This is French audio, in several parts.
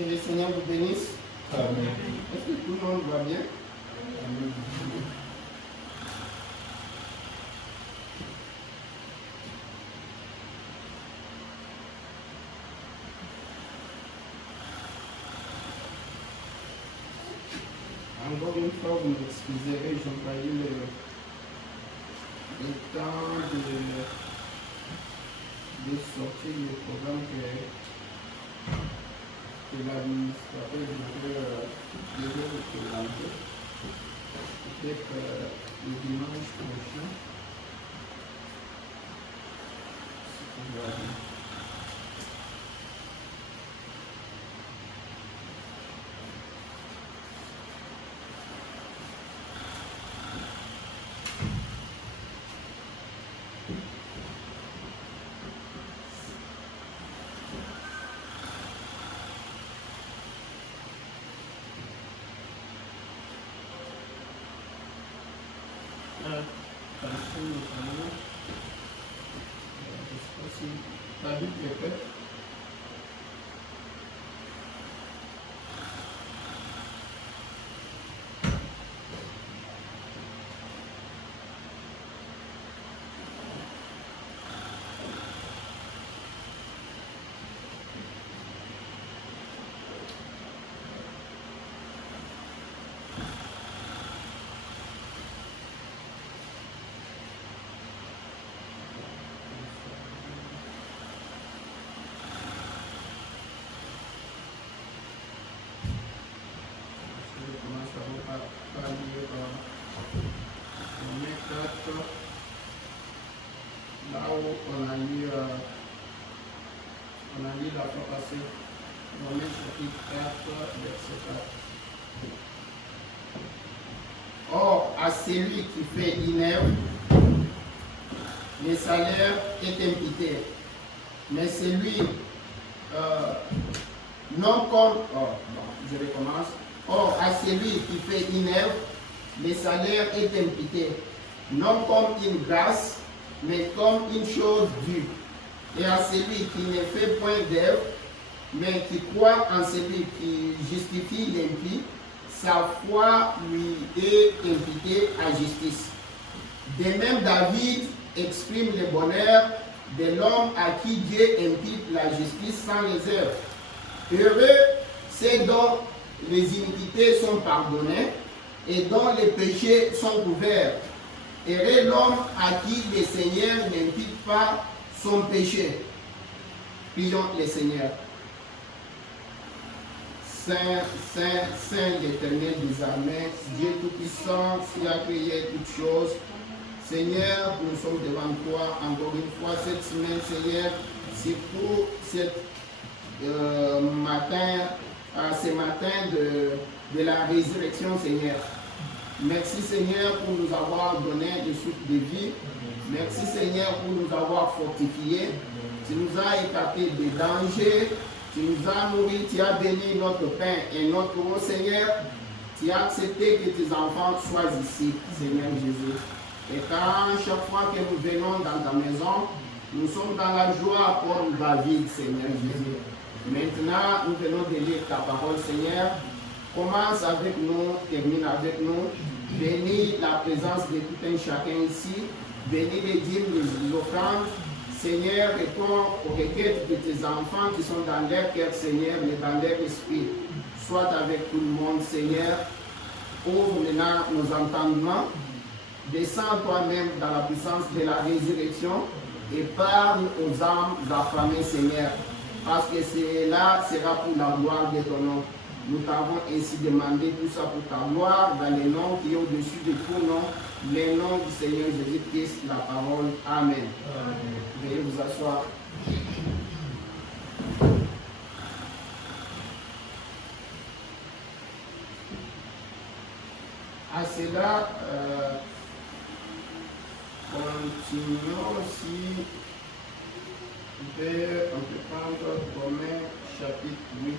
Que le Seigneur vous bénisse. Amen. Est-ce que tout le monde va bien? Amen. Encore une fois, vous m'excuserez, je n'ai pas eu le temps de sortir le programme que l'administrateur devait représenter. Peut-être le dimanche prochain. Si tout va bien. Attention notamment, je ne sais pas si la Bible est faite. Je commence par lire Romains 4, là où on a lu la fois passée. Romains chapitre 4, verset 4. Or, à celui qui fait une œuvre, le salaire est imputé. Mais celui non comme. Je recommence. Or, à celui qui fait une œuvre, le salaire est imputé, non comme une grâce, mais comme une chose due. Et à celui qui ne fait point d'œuvre, mais qui croit en celui qui justifie l'impie, sa foi lui est imputée à justice. De même, David exprime le bonheur de l'homme à qui Dieu impute la justice sans réserve. Heureux ceux dont les iniquités sont pardonnées et dont les péchés sont couverts. Heureux l'homme à qui le Seigneur n'impute pas son péché. Prions le Seigneur. Saint, Saint, Saint l'Éternel des armées, Dieu Tout-Puissant, qui a créé toutes choses. Seigneur, nous sommes devant toi encore une fois cette semaine, Seigneur. C'est pour ce matin de la résurrection, Seigneur. Merci, Seigneur, pour nous avoir donné le souffle de vie. Merci, Seigneur, pour nous avoir fortifiés. Tu nous as écartés des dangers. Tu nous as nourris. Tu as béni notre pain et notre eau, Seigneur. Tu as accepté que tes enfants soient ici, Seigneur Jésus. Et quand chaque fois que nous venons dans ta maison, nous sommes dans la joie comme David, Seigneur Jésus. Maintenant, nous venons de lire ta parole, Seigneur. Commence avec nous, termine avec nous. Bénis la présence de tout un chacun ici. Bénis les dîmes, les offrandes. Seigneur, réponds aux requêtes de tes enfants qui sont dans leur cœur, Seigneur, mais dans leur esprit. Sois avec tout le monde, Seigneur. Ouvre maintenant nos entendements. Descends toi-même dans la puissance de la résurrection et parle aux âmes affamées, Seigneur. Parce que cela sera pour la gloire de ton nom. Nous t'avons ainsi demandé tout ça pour ta gloire, dans les noms qui est au-dessus de tout nom, les noms du Seigneur Jésus-Christ, la parole. Amen. Veuillez vous asseoir. À cela, continuons aussi. On peut prendre Romains chapitre 8,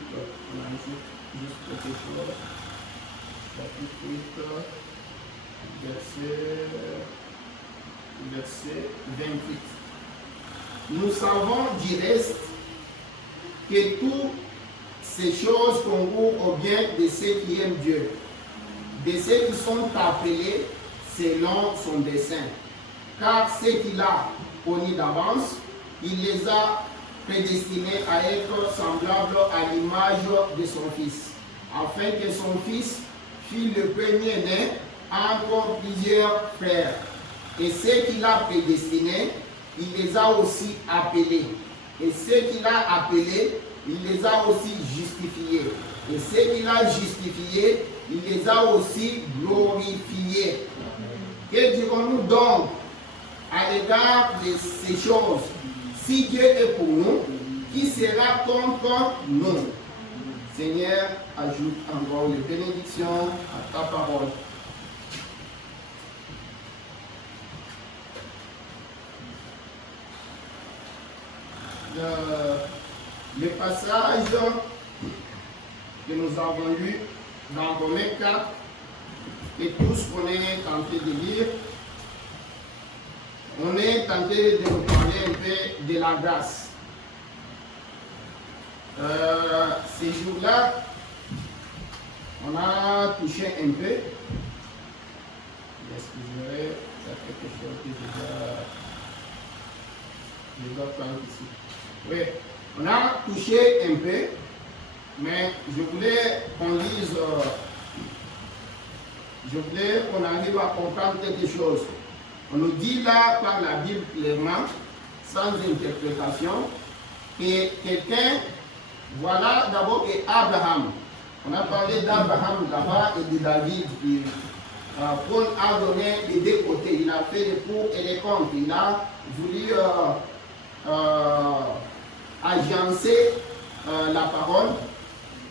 on a juste quelque chose. Chapitre 8, verset 28. Nous savons du reste que toutes ces choses concourent au bien de ceux qui aiment Dieu, de ceux qui sont appelés selon son dessein. Car ceux qu'il a connus d'avance, il les a prédestinés à être semblables à l'image de son Fils, afin que son Fils fût le premier-né entre plusieurs frères. Et ceux qu'il a prédestinés, il les a aussi appelés. Et ceux qu'il a appelés, il les a aussi justifiés. Et ceux qu'il a justifiés, il les a aussi glorifiés. Que dirons-nous donc à l'égard de ces choses? Si Dieu est pour nous, qui sera contre nous? Seigneur, ajoute encore les bénédictions à ta parole. Le passage que nous avons lu dans Romains 4, et tous on est tenté de lire, on est tenté de nous parler un peu de la grâce. Ces jours-là, on a touché un peu. Excusez-moi, il y a quelque chose que je dois prendre ici. Oui, on a touché un peu, mais je voulais qu'on lise, je voulais qu'on arrive à comprendre quelque chose. On nous dit là par la Bible clairement, sans interprétation, que quelqu'un, voilà d'abord que Abraham, on a parlé d'Abraham là-bas et de David. Paul a donné les deux côtés, il a fait les pour et les contre, il a voulu agencer la parole,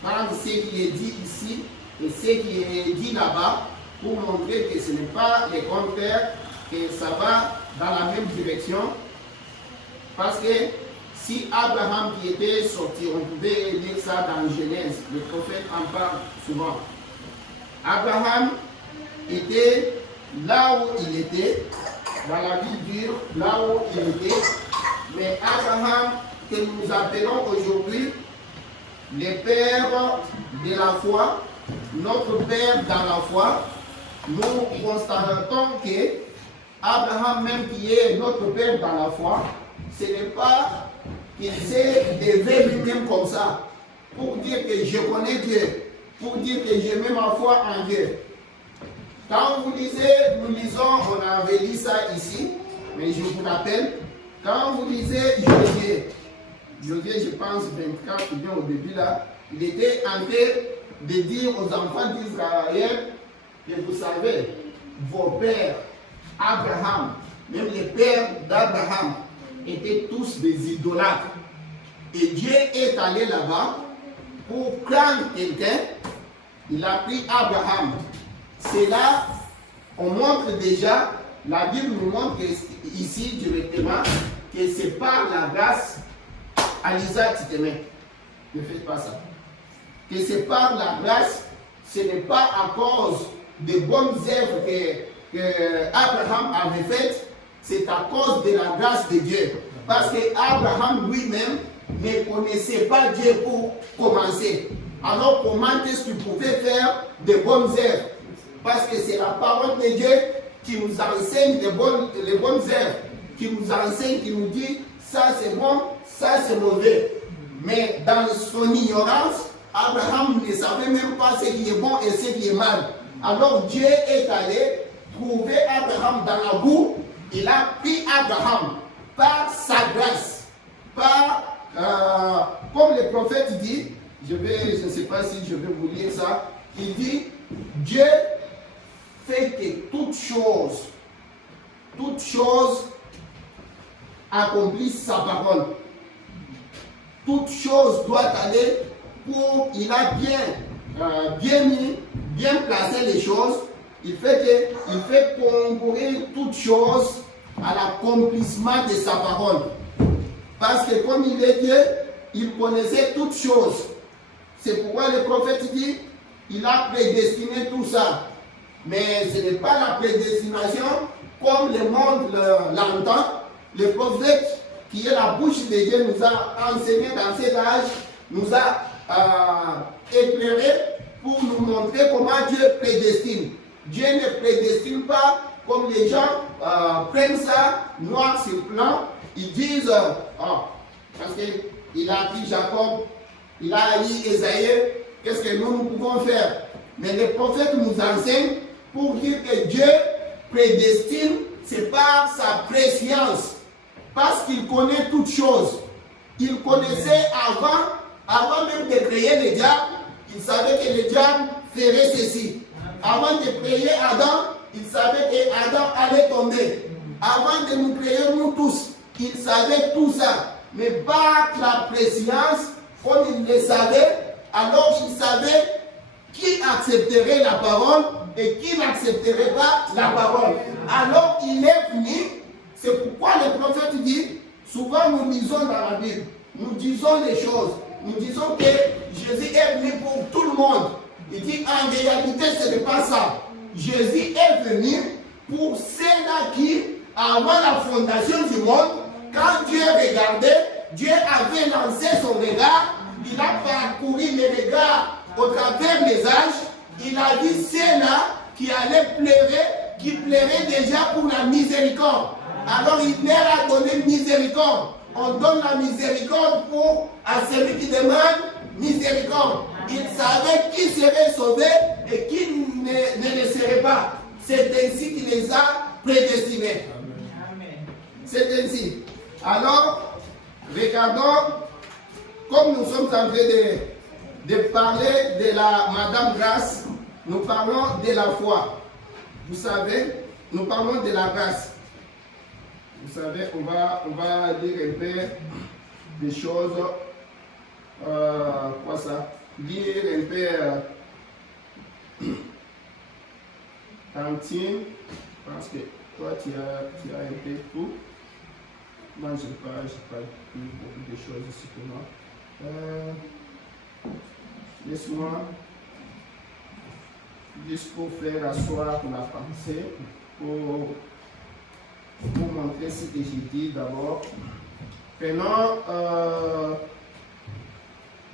prendre ce qui est dit ici et ce qui est dit là-bas pour montrer que ce n'est pas les contraires, que ça va dans la même direction. Parce que si Abraham qui était sorti, on pouvait lire ça dans Genèse, le prophète en parle souvent. Abraham était là où il était, dans la vie dure, là où il était. Mais Abraham, que nous appelons aujourd'hui le père de la foi, notre père dans la foi, nous constatons que Abraham, même qui est notre père dans la foi, ce n'est pas qu'il s'est levé lui-même comme ça, pour dire que je connais Dieu, pour dire que je mets ma foi en Dieu. Quand vous lisez, nous lisons, on avait lu ça ici, mais je vous rappelle, quand vous lisez Josué, je pense 24, bien au début là, il était en train de dire aux enfants d'Israël que vous savez, vos pères, Abraham, même les pères d'Abraham, étaient tous des idolâtres. Et Dieu est allé là-bas pour prendre quelqu'un, il a pris Abraham. C'est là, on montre déjà, la Bible nous montre ici directement que c'est par la grâce, Alisa, tu te mets. Ne faites pas ça. Que c'est par la grâce, ce n'est pas à cause des bonnes œuvres que Abraham avait faites, c'est à cause de la grâce de Dieu. Parce que Abraham lui-même ne connaissait pas Dieu pour commencer. Alors comment est-ce qu'il pouvait faire de bonnes œuvres? Parce que c'est la parole de Dieu qui nous enseigne les bonnes œuvres, qui nous enseigne, qui nous dit ça c'est bon, ça c'est mauvais. Mais dans son ignorance, Abraham ne savait même pas ce qui est bon et ce qui est mal. Alors Dieu est allé trouver Abraham dans la boue. Il a pris Abraham par sa grâce, comme le prophète dit, je ne sais pas si je vais vous lire ça, il dit, Dieu fait que toute chose accomplisse sa parole. Toute chose doit aller il a bien placé les choses. Il fait concourir toute chose à l'accomplissement de sa parole. Parce que comme il est Dieu, il connaissait toutes choses. C'est pourquoi le prophète dit, il a prédestiné tout ça. Mais ce n'est pas la prédestination comme le monde l'entend. Le prophète, qui est la bouche de Dieu, nous a enseigné dans cet âge, nous a éclairé pour nous montrer comment Dieu prédestine. Dieu ne prédestine pas comme les gens prennent ça noir sur blanc. Ils disent, parce qu'il a dit Jacob, il a dit Esaïe, qu'est-ce que nous pouvons faire? Mais le prophète nous enseigne pour dire que Dieu prédestine, c'est par sa préscience, parce qu'il connaît toutes choses. Il connaissait avant même de créer le diable, il savait que le diable ferait ceci. Avant de créer Adam, il savait qu'Adam allait tomber. Avant de nous créer nous tous, il savait tout ça. Mais par la préscience, comme il le savait, alors il savait qui accepterait la parole et qui n'accepterait pas la parole. Alors il est venu, c'est pourquoi le prophète dit, souvent nous lisons dans la Bible, nous disons les choses, nous disons que Jésus est venu pour tout le monde. Il dit en réalité ce n'est pas ça. Jésus est venu pour ceux-là qui, avant la fondation du monde, quand Dieu regardait, Dieu avait lancé son regard, il a parcouru les regards au travers des âges, il a dit ceux-là qui allaient pleurer, qui pleuraient déjà pour la miséricorde. Alors il leur a donné miséricorde. On donne la miséricorde à celui qui demande miséricorde. Il savait qui serait sauvé et qui ne le serait pas. C'est ainsi qu'il les a prédestinés. C'est ainsi. Alors, regardons, comme nous sommes en train de parler de la Madame Grâce, nous parlons de la foi. Vous savez, nous parlons de la grâce. Vous savez, on va dire un peu des choses. Quoi ça? Lire un peu Tantine, parce que toi tu as un peu tout. Moi je n'ai pas beaucoup de choses ici pour moi. Laisse-moi juste pour faire asseoir la pensée, pour montrer ce que j'ai dit d'abord. Prenons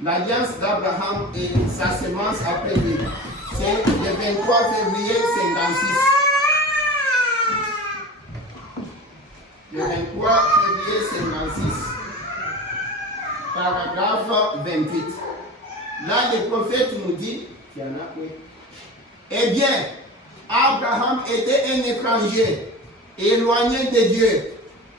l'alliance d'Abraham et sa semence après lui. C'est le 23 février 56. Le 23 février 56. Paragraphe 28. Là, le prophète nous dit, eh bien, Abraham était un étranger, éloigné de Dieu,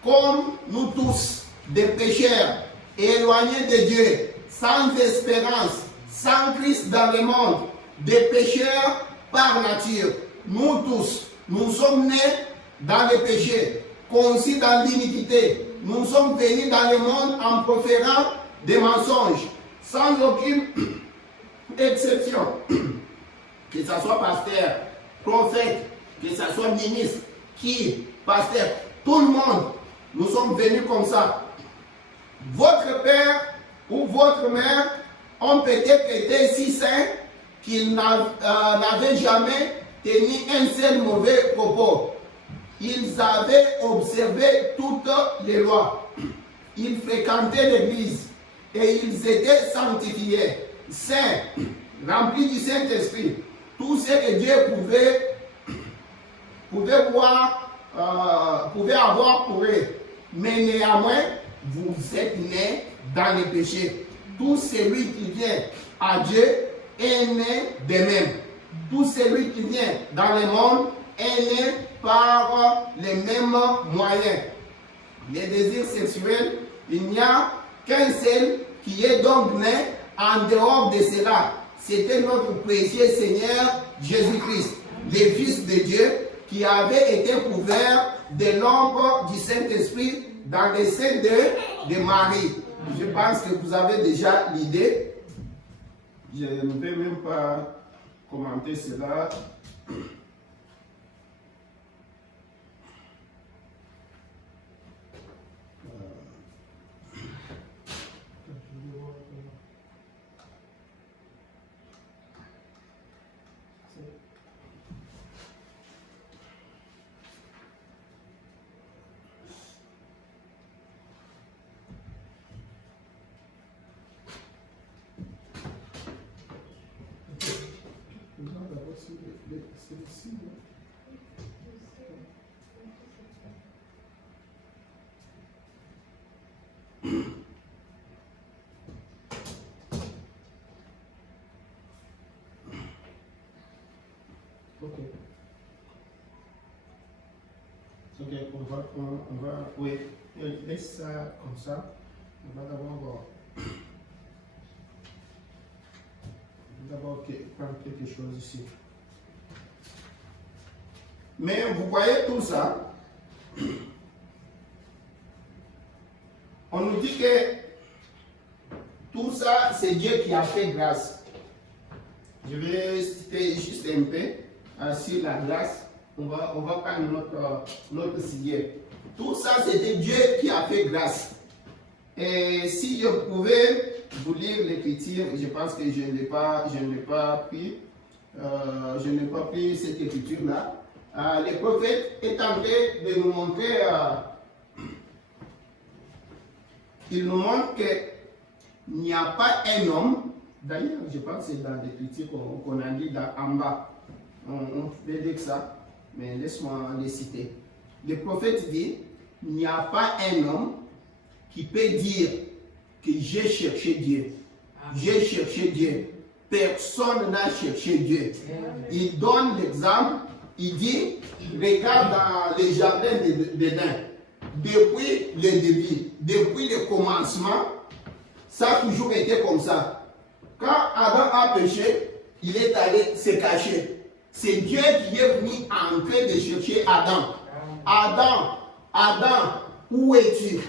comme nous tous, des pécheurs, éloignés de Dieu, sans espérance, sans Christ dans le monde, des pécheurs par nature. Nous tous, nous sommes nés dans le péché, conçus dans l'iniquité. Nous sommes venus dans le monde en proférant des mensonges, sans aucune exception. Que ce soit pasteur, prophète, que ce soit ministre, pasteur, tout le monde, nous sommes venus comme ça. Votre père ou votre mère ont peut-être été si saints qu'ils n'avaient jamais tenu un seul mauvais propos. Ils avaient observé toutes les lois. Ils fréquentaient l'église et ils étaient sanctifiés, saints, remplis du Saint-Esprit. Tout ce que Dieu pouvait avoir pour eux. Mais néanmoins, vous êtes nés dans les péchés. Tout celui qui vient à Dieu est né de même. Tout celui qui vient dans le monde est né par les mêmes moyens. Les désirs sexuels, il n'y a qu'un seul qui est donc né en dehors de cela. C'était notre précieux Seigneur Jésus-Christ, le Fils de Dieu, qui avait été couvert de l'ombre du Saint-Esprit dans le sein de Marie. Je pense que vous avez déjà l'idée. Je ne vais même pas commenter cela. Ok, on va, oui, laisse ça comme ça. On va d'abord prendre quelque chose ici. Mais vous voyez tout ça, on nous dit que tout ça, c'est Dieu qui a fait grâce. Je vais citer juste un peu sur la grâce. On va prendre notre sujet. Tout ça, c'était Dieu qui a fait grâce. Et si je pouvais vous lire l'écriture, je pense que je n'ai pas pris cette écriture-là. Le prophète est en train de nous montrer, il nous montre qu'il n'y a pas un homme, d'ailleurs, je pense que c'est dans l'écriture qu'on a dit en bas, on pouvait dire ça. Mais laisse-moi les citer. Le prophète dit, il n'y a pas un homme qui peut dire que j'ai cherché Dieu. J'ai cherché Dieu. Personne n'a cherché Dieu. Il donne l'exemple, il dit, regarde dans les jardins d'Éden. Depuis le début, depuis le commencement, ça a toujours été comme ça. Quand Adam a péché, il est allé se cacher. C'est Dieu qui est venu en train de chercher Adam. Adam, où es-tu?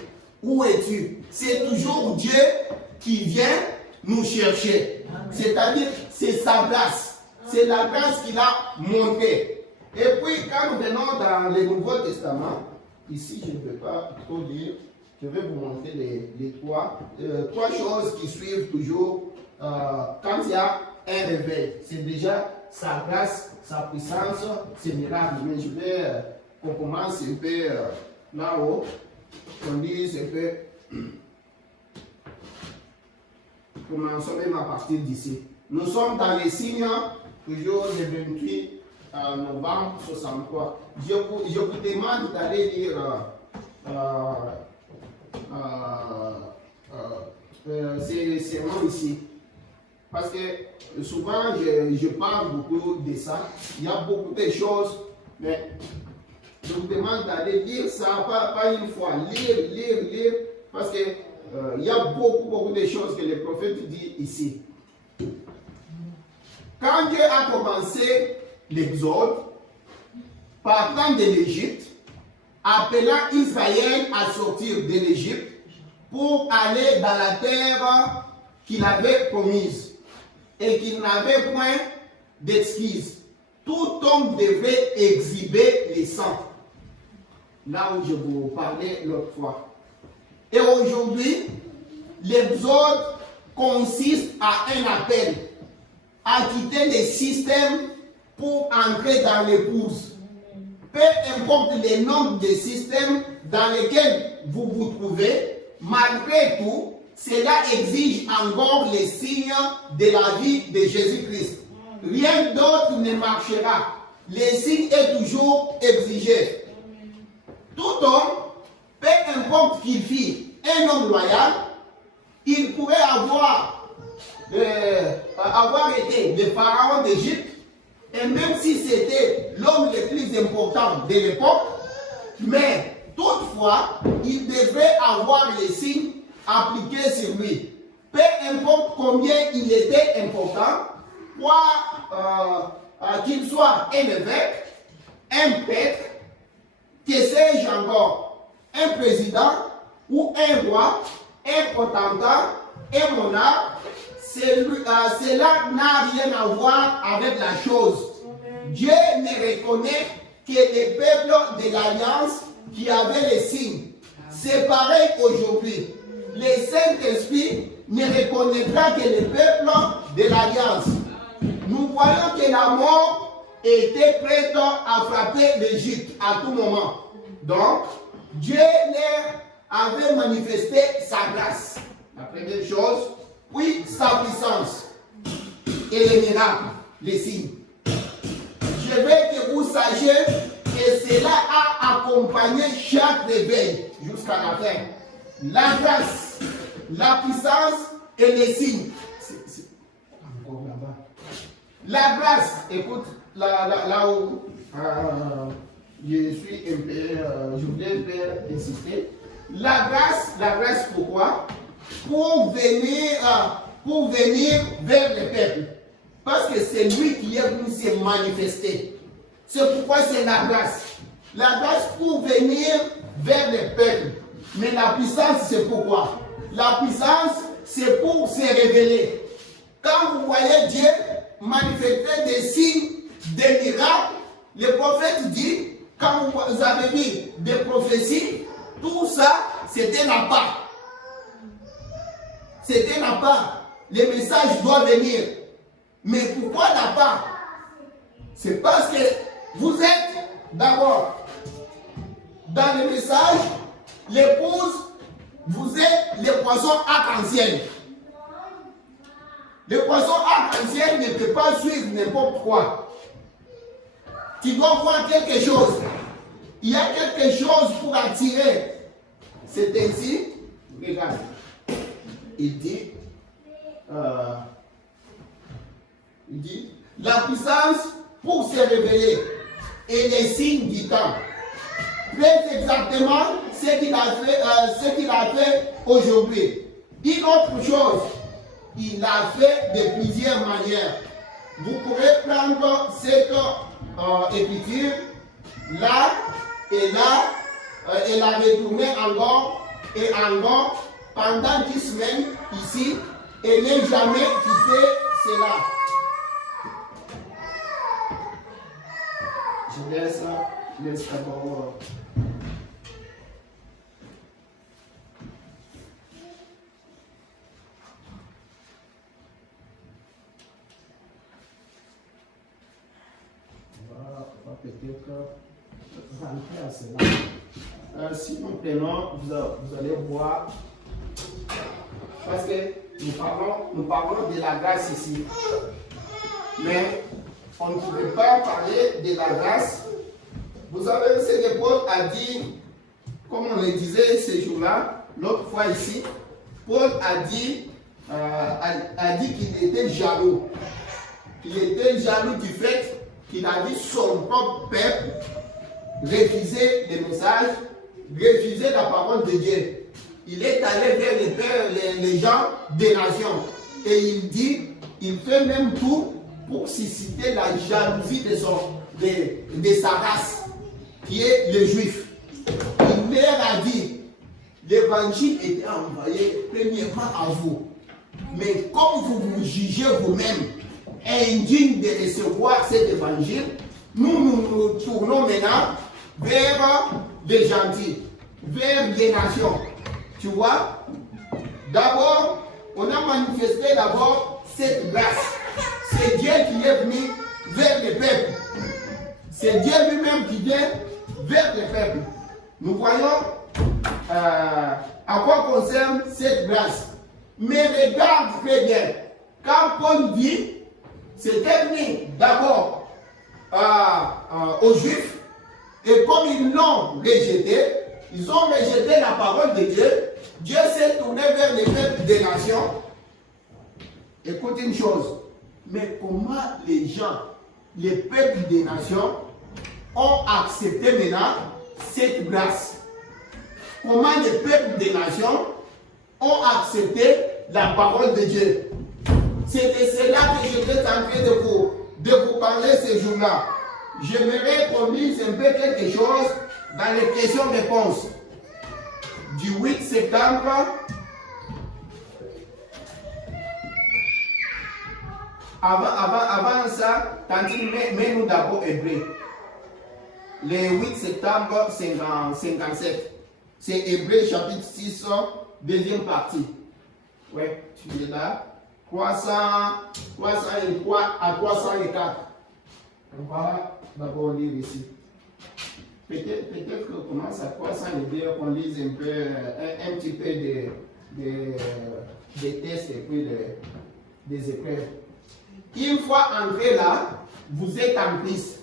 Où es-tu? C'est toujours Dieu qui vient nous chercher. C'est-à-dire, c'est sa grâce. C'est la grâce qu'il a montrée. Et puis, quand nous venons dans le Nouveau Testament, ici, je ne vais pas trop dire, je vais vous montrer les trois choses qui suivent toujours quand il y a un réveil. C'est déjà sa grâce, sa puissance, ses miracles. Mais je vais, on commence un peu là-haut, on dit un peu, commençons même à partir d'ici. Nous sommes dans les signes, toujours le 28 novembre 63. Je vous demande d'aller lire ces mots ici. Parce que souvent, je parle beaucoup de ça. Il y a beaucoup de choses, mais je vous demande d'aller lire ça, pas une fois. Lire, parce que il y a beaucoup de choses que le prophète dit ici. Quand Dieu a commencé l'exode, partant de l'Égypte, appelant Israël à sortir de l'Égypte pour aller dans la terre qu'il avait promise, et qu'il n'avait point d'excuses. Tout homme devait exhiber les sangs. Là où je vous parlais l'autre fois. Et aujourd'hui, l'exode consiste à un appel à quitter les systèmes pour entrer dans l'épouse. Peu importe le nombre de systèmes dans lesquels vous vous trouvez, malgré tout, cela exige encore les signes de la vie de Jésus-Christ. Rien d'autre ne marchera. Les signes est toujours exigé. Tout homme, peu importe qu'il fût un homme loyal, il pourrait avoir été le pharaon d'Égypte, et même si c'était l'homme le plus important de l'époque, mais toutefois, il devrait avoir les signes appliqués sur lui. Peu importe combien il était important, qu'il soit un évêque, un prêtre, que sais-je encore, un président ou un roi, un potentat, un monarque, cela n'a rien à voir avec la chose. Dieu ne reconnaît que les peuples de l'Alliance qui avaient les signes. C'est pareil aujourd'hui. Le Saint-Esprit ne reconnaîtra que les peuples de l'Alliance. Nous voyons que la mort était prête à frapper l'Égypte à tout moment. Donc, Dieu leur avait manifesté sa grâce. La première chose, puis sa puissance et les miracles, les signes. Je veux que vous sachiez que cela a accompagné chaque réveil jusqu'à la fin. La grâce, la puissance et les signes. Encore là-bas. La grâce, écoute, là où je suis un peu, je voulais un peu insister. La grâce pourquoi? Pour venir vers le peuple. Parce que c'est lui qui est venu se manifester. C'est pourquoi c'est la grâce. La grâce pour venir vers le peuple. Mais la puissance, c'est pourquoi? La puissance, c'est pour se révéler. Quand vous voyez Dieu manifester des signes, des miracles, le prophète dit, quand vous avez vu des prophéties, tout ça, c'était la part. C'était la part. Le message doit venir. Mais pourquoi la part? C'est parce que vous êtes d'abord dans le message, l'épouse, vous êtes le poisson arc-en-ciel. Le poisson arc-en-ciel ne peut pas suivre n'importe quoi. Tu dois voir quelque chose. Il y a quelque chose pour attirer. C'est ainsi. Regarde. Il dit, la puissance pour se révéler et les signes du temps. Très exactement ce qu'il a fait aujourd'hui. Une autre chose, il l'a fait de plusieurs manières. Vous pourrez prendre cette écriture là et là et la retourner encore et encore pendant 10 semaines ici et ne jamais quitter cela. Je laisse d'abord. On va peut-être rentrer à cela. Si nous prenons, vous allez voir, parce que nous parlons de la grâce ici, mais on ne pouvait pas parler de la grâce. Vous savez ce que Paul a dit, comme on le disait ce jour-là, l'autre fois ici, Paul a dit qu'il était jaloux. Il était jaloux du fait qu'il a vu son propre peuple refuser le message, refuser la parole de Dieu. Il est allé vers les gens des nations. Et il dit, il fait même tout pour susciter la jalousie de sa race, qui est le juif. Il leur a dit, l'évangile était envoyé premièrement à vous. Mais comme vous vous jugez vous-même indigne de recevoir cet évangile, nous tournons maintenant vers les gentils, vers les nations. Tu vois, d'abord, on a manifesté d'abord cette grâce. c'est Dieu qui est venu vers le peuple. C'est Dieu lui-même qui vient vers le peuple. Nous voyons à quoi concerne cette grâce. Mais regarde très bien. Quand Paul dit, c'était venu d'abord aux Juifs, et comme ils l'ont rejeté, ils ont rejeté la parole de Dieu. Dieu s'est tourné vers les peuples des nations. Écoute une chose, mais comment les gens, les peuples des nations, ont accepté maintenant cette grâce? Comment les peuples des nations ont accepté la parole de Dieu? C'était cela que je vais tenter de vous parler ce jour-là. J'aimerais qu'on lise un peu quelque chose dans les questions-réponses du 8 septembre. Avant ça, Tantine, mets-nous d'abord Hébreu. Le 8 septembre 57. C'est Hébreu chapitre 6, deuxième partie. Ouais, tu es là. 303 à 304. On va d'abord lire ici. Peut-être qu'on commence à 302, qu'on lise un peu, un petit peu des tests et puis des épreuves. Une fois entré là, vous êtes en Christ.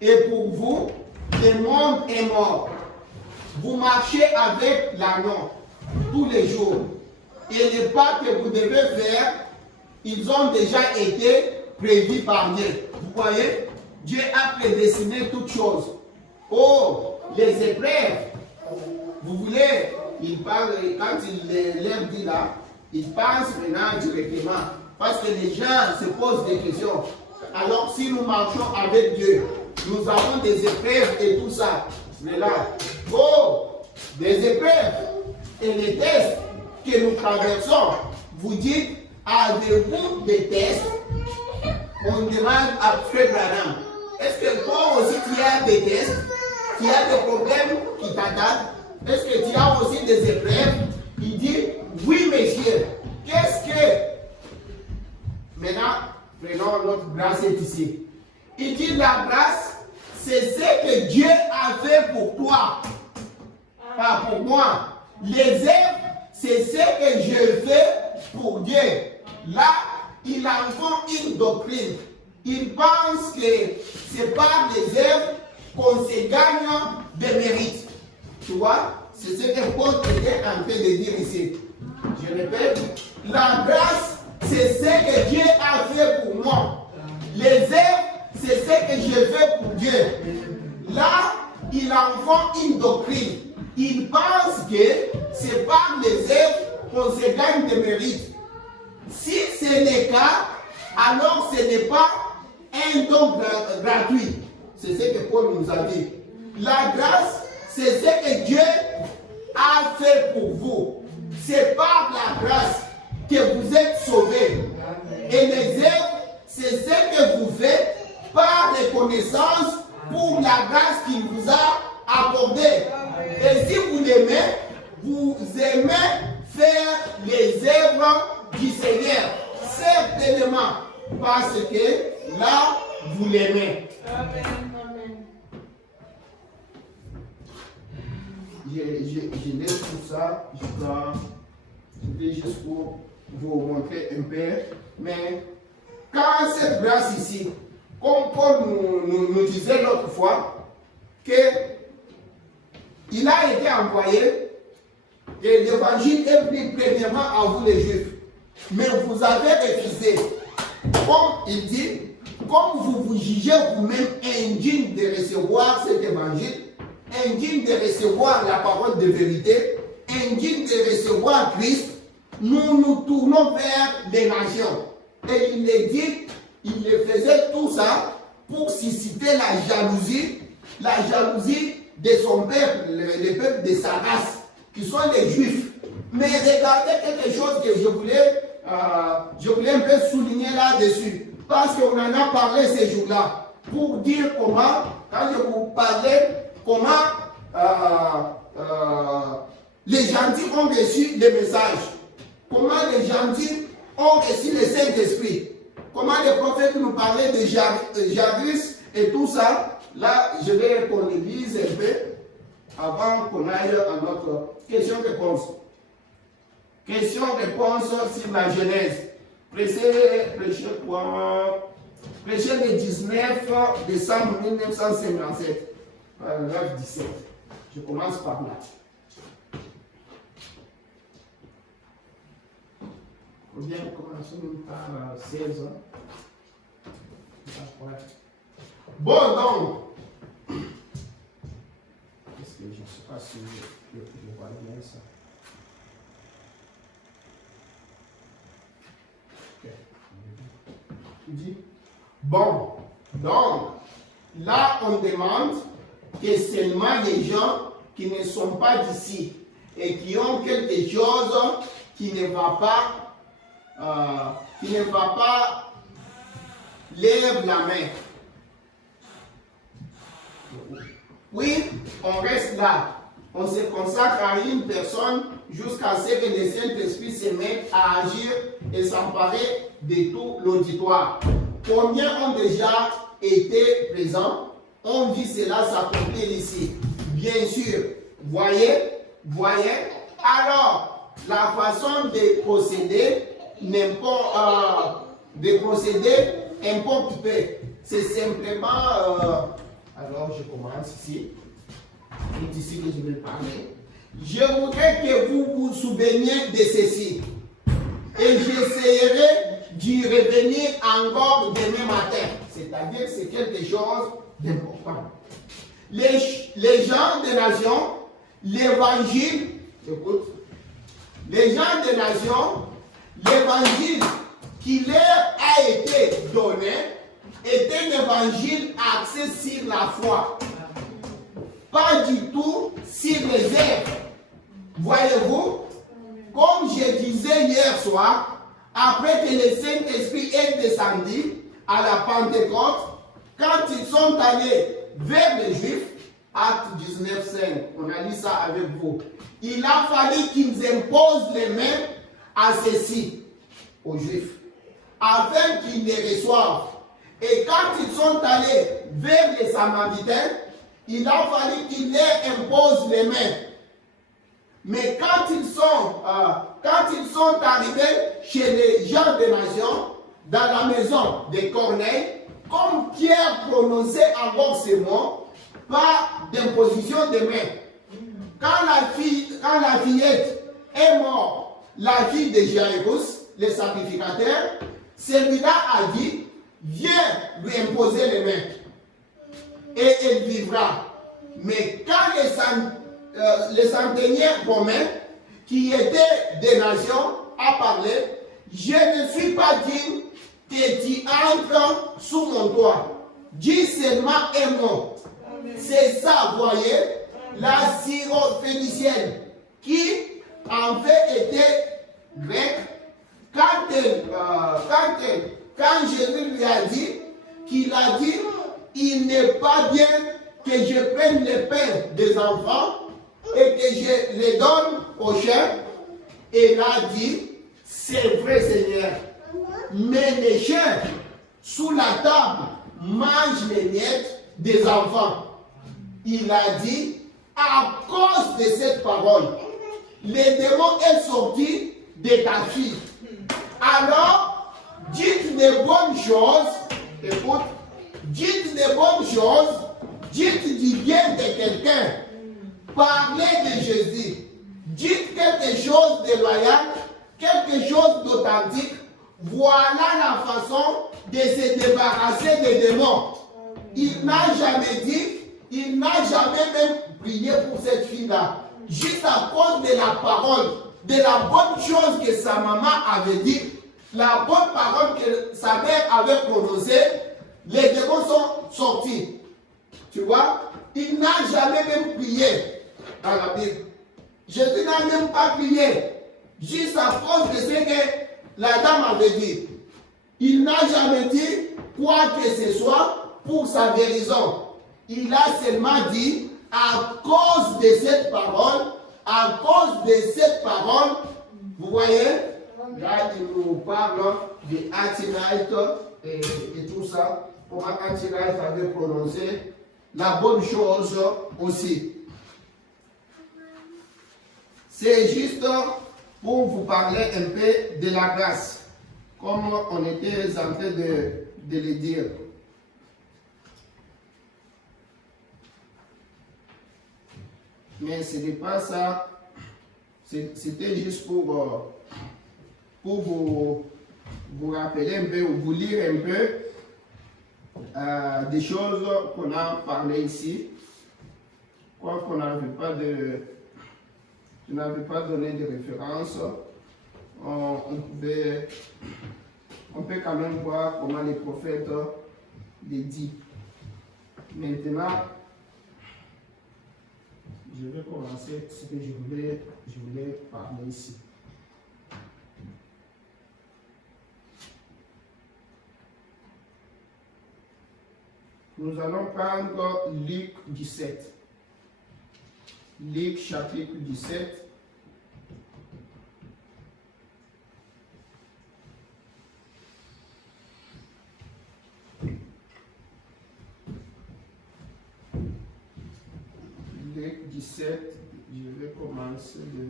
Et pour vous, le monde est mort. Vous marchez avec l'agneau tous les jours. Et les pas que vous devez faire, ils ont déjà été prévus par Dieu. Vous voyez, Dieu a prédestiné toutes choses. Oh, les épreuves, vous voulez, il parle, quand il leur dit là, il pense maintenant directement. Parce que les gens se posent des questions. Alors, si nous marchons avec Dieu, nous avons des épreuves et tout ça. Mais là, oh, des épreuves et les tests que nous traversons, vous dites, avez-vous des tests? On demande à Frère Branham, est-ce que toi aussi tu as des tests? Tu as des problèmes qui t'attendent? Est-ce que tu as aussi des épreuves? Il dit, oui monsieur. Qu'est-ce que... Maintenant, prenons notre grâce est ici. Il dit, la grâce, c'est ce que Dieu a fait pour toi. Pas pour moi. Les œuvres, c'est ce que je fais pour Dieu. Là, ils en font une doctrine. Ils pensent que c'est par les œuvres qu'on se gagne des mérites. Tu vois, c'est ce que Paul était en train de dire ici. Je répète, la grâce, c'est ce que Dieu a fait pour moi. Les œuvres, c'est ce que je fais pour Dieu. Là, ils en font une doctrine. Ils pensent que c'est par les œuvres qu'on se gagne des mérites. Si c'est le cas, alors ce n'est pas un don gratuit. C'est ce que Paul nous a dit. La grâce, c'est ce que Dieu a fait pour vous. C'est par la grâce que vous êtes sauvés. Et les œuvres, c'est ce que vous faites par reconnaissance pour la grâce qu'il vous a accordée. Et si vous l'aimez, vous aimez faire les œuvres du Seigneur. Certainement, parce que là, vous l'aimez. Amen. Je laisse tout ça, je vais juste pour vous montrer un peu. Mais quand cette grâce ici, comme Paul nous disait l'autre fois, qu'il a été envoyé et l'évangile est venu premièrement à vous les Juifs. Mais vous avez refusé. Comme il dit, comme vous vous jugez vous-même indigne de recevoir cet évangile, indigne de recevoir la parole de vérité, indigne de recevoir Christ, nous nous tournons vers les nations. Et il le dit, il le faisait tout ça pour susciter la jalousie de son peuple, le peuple de sa race, qui sont les Juifs. Mais regardez quelque chose que je voulais un peu souligner là-dessus, parce qu'on en a parlé ces jours-là, pour dire comment, quand je vous parlais, comment les gentils ont reçu les messages, comment les gentils ont reçu le Saint-Esprit. comment les prophètes nous parlaient de Jadus et tout ça. Là, je vais qu'on le lise un peu avant qu'on aille à notre question-réponse. Question-réponse sur la Genèse. Prêché le 19 décembre 1957, paragraphe 17. Je commence par là. Ou bien commençons par 16 ans. Bon, donc, est-ce que je ne sais pas si je vois bien ça? Ok. Tu dis, bon, donc, là, on demande que seulement les gens qui ne sont pas d'ici et qui ont quelque chose qui ne va pas, lève la main. Oui, on reste là. On se consacre à une personne jusqu'à ce que le Saint-Esprit se mette à agir et s'emparer de tout l'auditoire. Combien ont déjà été présents? On vit cela s'accomplir ici. Bien sûr. Voyez? Alors, la façon de procéder importe peu. C'est simplement... alors, je commence ici. C'est ici que je vais parler. Je voudrais que vous vous souveniez de ceci. Et j'essaierai d'y revenir encore demain matin. C'est-à-dire que c'est quelque chose d'important. Les gens des nations, l'évangile, écoute, les gens des nations, l'évangile qui leur a été donné est un évangile axé sur la foi. Pas du tout sur les œuvres. Voyez-vous, comme je disais hier soir, après que le Saint-Esprit est descendu à la Pentecôte, quand ils sont allés vers les Juifs, Acte 19:5, on a lu ça avec vous, il a fallu qu'ils imposent les mains à ceux-ci, aux Juifs, afin qu'ils les reçoivent. Et quand ils sont allés vers les Samaritains, il a fallu qu'ils leur imposent les mains. Mais quand ils sont arrivés chez les gens des nations, dans la maison de Corneille, comme Pierre prononçait encore ces mots, pas d'imposition de mains. Quand la fillette est morte, la fille de Jairus, le sacrificateur, celui-là a dit, viens lui imposer les mains et elle vivra. Mais quand les centeniers romains qui étaient des nations a parlé, je ne suis pas digne que tu entres sous mon toit. Dis seulement un mot. C'est ça, voyez, la syrophénicienne qui en fait était grecque. Quand Jésus lui a dit, qu'il a dit, il n'est pas bien que je prenne le pain des enfants et que je les donne aux chiens. Et il a dit, c'est vrai Seigneur, mais les chiens sous la table mangent les miettes des enfants. Il a dit, à cause de cette parole, le démon est sorti de ta fille. Alors, dites des bonnes choses, écoute, dites des bonnes choses, dites du bien de quelqu'un, parlez de Jésus, dites quelque chose de loyal, quelque chose d'authentique. Voilà la façon de se débarrasser des démons. Il n'a jamais dit, il n'a jamais même prié pour cette fille-là. Juste à cause de la parole, de la bonne chose que sa maman avait dit, la bonne parole que sa mère avait prononcée, les démons sont sortis. Tu vois, il n'a jamais même prié dans la Bible. Jésus n'a même pas prié, juste à cause de ce que la dame avait dit. Il n'a jamais dit quoi que ce soit pour sa guérison. Il a seulement dit, à cause de cette parole, vous voyez, là il nous parle de Acte et tout ça, comment Antigas avait prononcé la bonne chose aussi. C'est juste pour vous parler un peu de la grâce, comme on était en train de le dire. Mais ce n'est pas ça, c'était juste pour vous rappeler un peu, ou vous lire un peu des choses qu'on a parlé ici. Quoi qu'on n'avait pas de... Je n'avais pas donné de référence. On peut quand même voir comment les prophètes les disent. Maintenant, je vais commencer ce que je voulais parler ici. Nous allons prendre Luc 17. Luc chapitre 17. Luc 17, je vais commencer de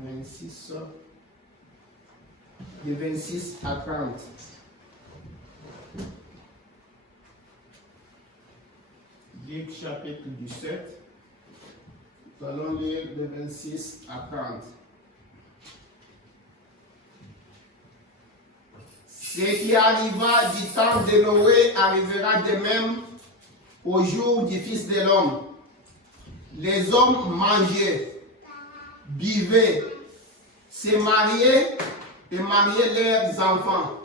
26 à 30. Luc chapitre 17. Nous allons lire de 26 à 30. Ce qui arriva du temps de Noé arrivera de même au jour du Fils de l'homme. Les hommes mangeaient, buvaient, se mariaient et mariaient leurs enfants,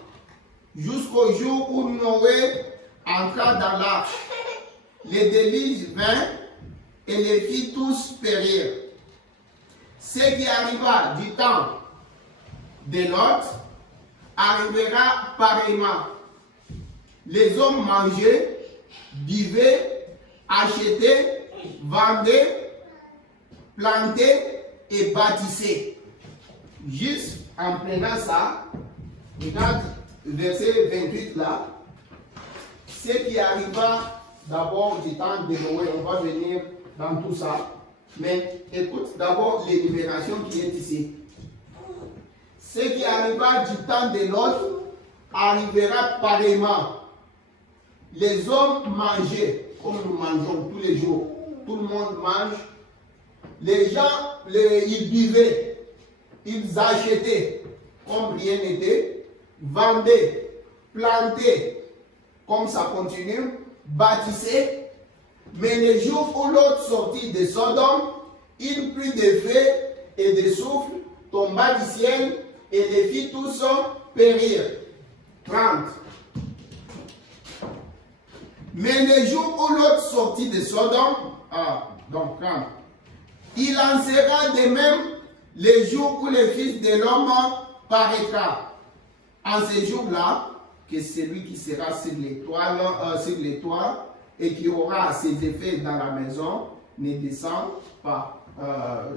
jusqu'au jour où Noé entra dans l'arche. Les déluge vint et les fit tous périr. Ce qui arriva du temps de Lot arrivera pareillement. Les hommes mangeaient, buvaient, achetaient, vendaient, plantaient et bâtissaient. Juste en prenant ça, regarde verset 28 là, ce qui arriva d'abord du temps de Noé, on va venir dans tout ça. Mais écoute d'abord l'énumération qui est ici. Ce qui arriva du temps de l'autre arrivera pareillement. Les hommes mangeaient comme nous mangeons tous les jours. Tout le monde mange. Les gens, ils buvaient, ils achetaient comme rien n'était, vendaient, plantaient, comme ça continue, bâtissaient. Mais le jour où l'autre sortit de Sodome, il prit de feu et de souffle, tomba du ciel et les fit tous périr. 30. Mais le jour où l'autre sortit de Sodome, donc 30, il en sera de même le jour où le Fils de l'homme paraîtra. En ce jour-là, que celui qui sera sur les toits et qui aura ses effets dans la maison ne descend pas.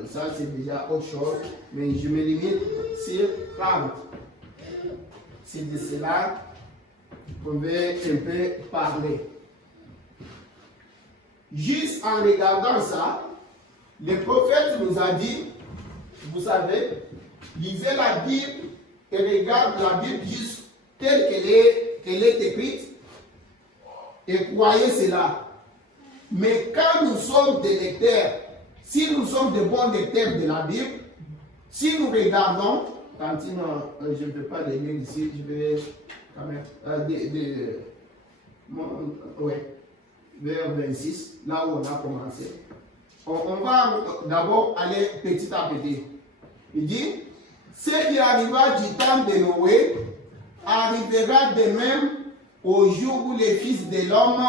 Ça, c'est déjà autre chose, mais je me limite sur 30. C'est de cela qu'on veut un peu parler. Juste en regardant ça, le prophète nous a dit, vous savez, lisez la Bible et regarde la Bible juste telle qu'elle est écrite et croyez cela. Mais quand nous sommes des lecteurs, si nous sommes de bons lecteurs de la Bible, si nous regardons, Tantine, je ne peux pas les lire ici, je vais quand même, vers 26, là où on a commencé. On va d'abord aller petit à petit. Il dit, ce qui arriva du temps de Noé arrivera de même au jour où le Fils de l'homme,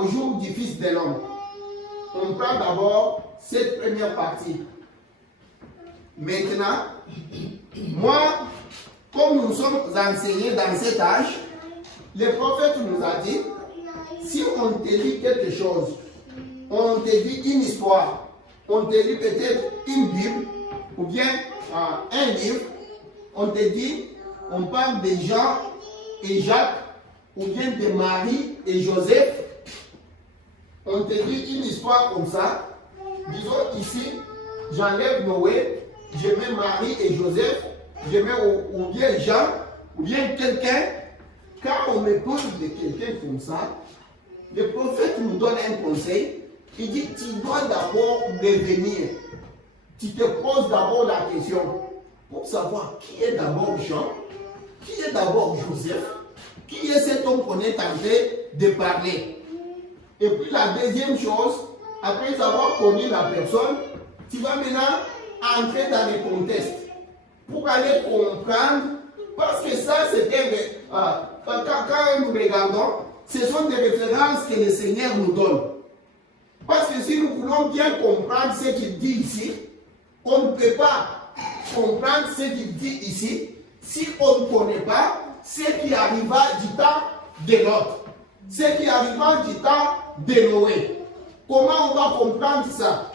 au jour du Fils de l'homme. On prend d'abord cette première partie. Maintenant, moi, comme nous sommes enseignés dans cet âge, le prophète nous a dit, si on te dit quelque chose, on te dit une histoire, on te dit peut-être une Bible, ou bien un livre, on te dit, on parle des gens, et Jacques, ou bien de Marie et Joseph, on te dit une histoire comme ça. Disons ici, j'enlève Noé, je mets Marie et Joseph, je mets ou bien Jean, ou bien quelqu'un. Quand on me parle de quelqu'un comme ça, le prophète nous donne un conseil. Il dit, tu dois d'abord revenir. Tu te poses d'abord la question pour savoir qui est d'abord Jean, qui est d'abord Joseph, qui est cet homme qu'on est en train de parler. Et puis la deuxième chose, après avoir connu la personne, tu vas maintenant entrer dans le contexte pour aller comprendre, parce que ça c'était, quand nous regardons, ce sont des références que le Seigneur nous donne. Parce que si nous voulons bien comprendre ce qu'il dit ici, on ne peut pas comprendre ce qu'il dit ici si on ne connaît pas ce qui arriva du temps de l'autre, ce qui arriva du temps de Noé. Comment on va comprendre ça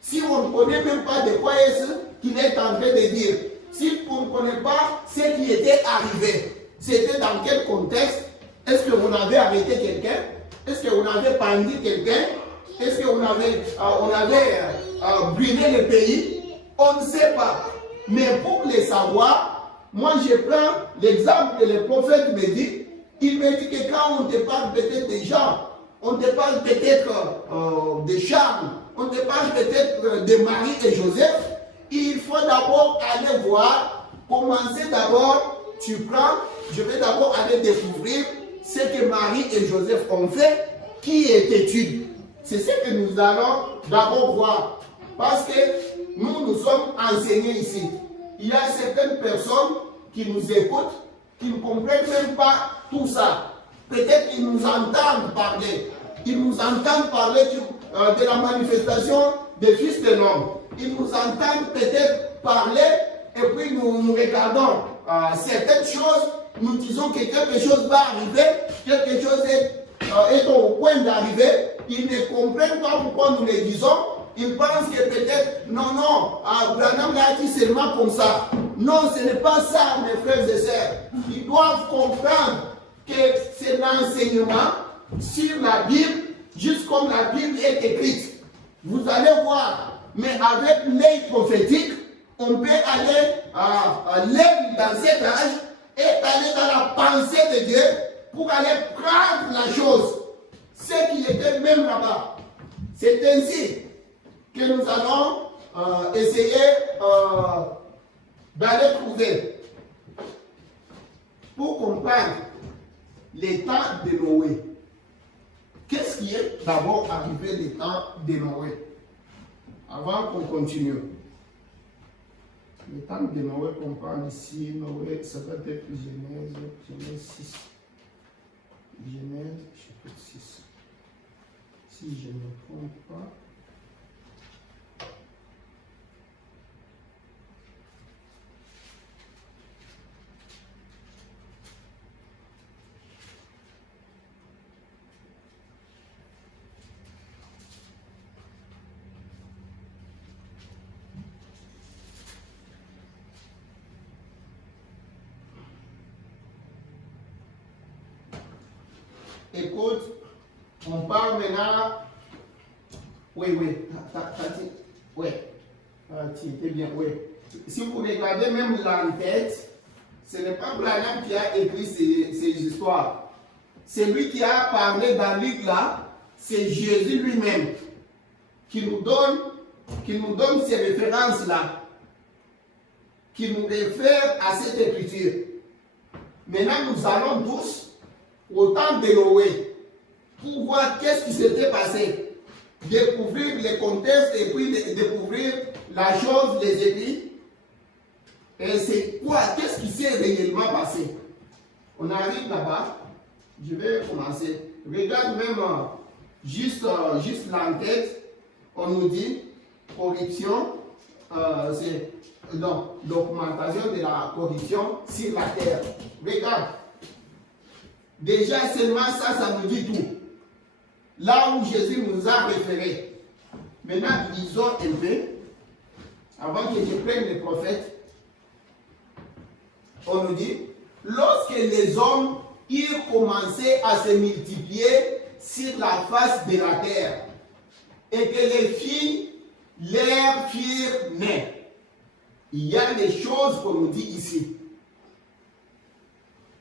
si on ne connaît même pas de quoi est-ce qu'il est en train de dire? Si on ne connaît pas ce qui était arrivé, c'était dans quel contexte? Est-ce que vous avez arrêté quelqu'un? Est-ce que vous avez pendu quelqu'un? Est-ce qu'on avait, brûlé le pays? On ne sait pas. Mais pour le savoir, moi je prends l'exemple que le prophète me dit. Il me dit que quand on te parle peut-être des gens, on te parle peut-être des charmes, on te parle peut-être de Marie et Joseph, il faut d'abord aller voir, commencer d'abord, tu prends, je vais d'abord aller découvrir ce que Marie et Joseph ont fait, qui était-il? C'est ce que nous allons d'abord voir. Parce que nous sommes enseignés ici. Il y a certaines personnes qui nous écoutent, qui ne comprennent même pas tout ça. Peut-être qu'ils nous entendent parler. Ils nous entendent parler de la manifestation des fils de l'homme. Ils nous entendent peut-être parler et puis nous regardons certaines choses. Nous disons que quelque chose va arriver, quelque chose est au point d'arriver. Ils ne comprennent pas pourquoi nous le disons. Ils pensent que peut-être, non, Branham l'a dit seulement comme ça. Non, ce n'est pas ça, mes frères et sœurs. Ils doivent comprendre que c'est l'enseignement sur la Bible, juste comme la Bible est écrite. Vous allez voir, mais avec l'œil prophétique, on peut aller lire dans cet âge et aller dans la pensée de Dieu pour aller prendre la chose. Ce qui était même là-bas. C'est ainsi que nous allons essayer d'aller trouver pour comprendre les temps de Noé. Qu'est-ce qui est d'abord arrivé les temps de Noé? Avant qu'on continue. Les temps de Noé qu'on parle ici, Noé, ça va être Genèse 6. Genèse chapitre 6. Si je ne me trompe pas. Écoute, on parle maintenant. Oui. Tu étais bien, oui. Si vous regardez même l'entête, ce n'est pas Branham qui a écrit ces histoires. C'est lui qui a parlé dans le livre là, c'est Jésus lui-même qui nous donne ces références-là, qui nous réfère à cette écriture. Maintenant, nous allons tous au temps de Noé pour voir qu'est-ce qui s'était passé, découvrir les contextes et puis découvrir la chose, les écrits. Et c'est quoi, qu'est-ce qui s'est réellement passé? On arrive là-bas, je vais commencer. Regarde même juste l'entête, on nous dit corruption, c'est l'augmentation de la corruption sur la terre. Regarde. Déjà seulement ça nous dit tout. Là où Jésus nous a référé. Maintenant, lisons un peu, avant que je prenne les prophètes. On nous dit, lorsque les hommes ils commençaient à se multiplier sur la face de la terre, et que les filles leur firent naître. Il y a des choses qu'on nous dit ici.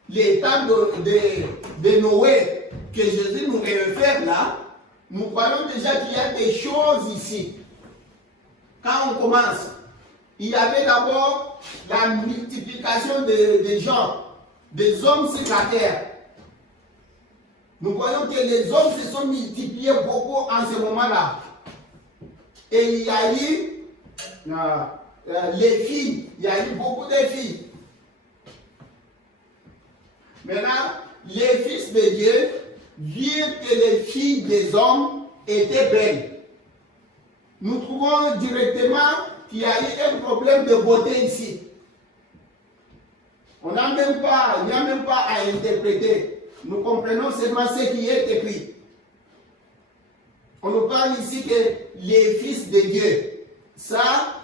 Les temps de Noé que Jésus nous réfère là, nous croyons déjà qu'il y a des choses ici. Quand on commence, il y avait d'abord la multiplication des gens, des hommes sur la terre. Nous voyons que les hommes se sont multipliés beaucoup en ce moment-là. Et il y a eu les filles, il y a eu beaucoup de filles. Maintenant, les fils de Dieu virent que les filles des hommes étaient belles. Nous trouvons directement qu'il y a eu un problème de beauté ici. Il n'y a même pas à interpréter. Nous comprenons seulement ce qui est écrit. On nous parle ici que les fils de Dieu. Ça,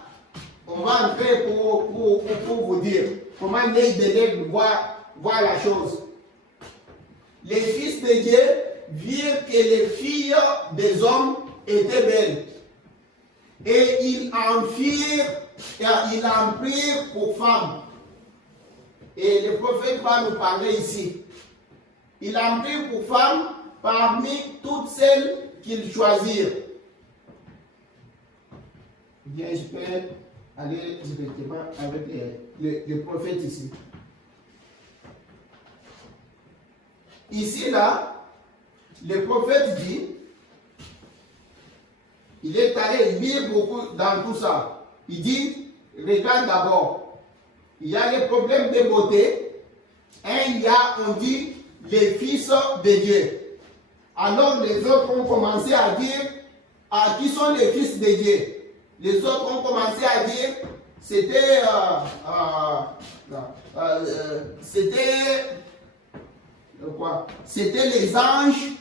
on va entrer pour vous dire comment l'œil de l'aigle voit la chose. Les fils de Dieu virent que les filles des hommes étaient belles. Et ils en prirent pour femmes. Et le prophète va nous parler ici. Ils en prirent pour femmes parmi toutes celles qu'ils choisirent. Bien, je peux aller directement avec le prophète ici. Ici, là, le prophète dit, il est allé lire beaucoup dans tout ça. Il dit, regarde d'abord, il y a les problèmes de beauté, et il y a, on dit, les fils de Dieu. Alors les autres ont commencé à dire, qui sont les fils de Dieu? Les autres ont commencé à dire, c'était quoi? C'était les anges.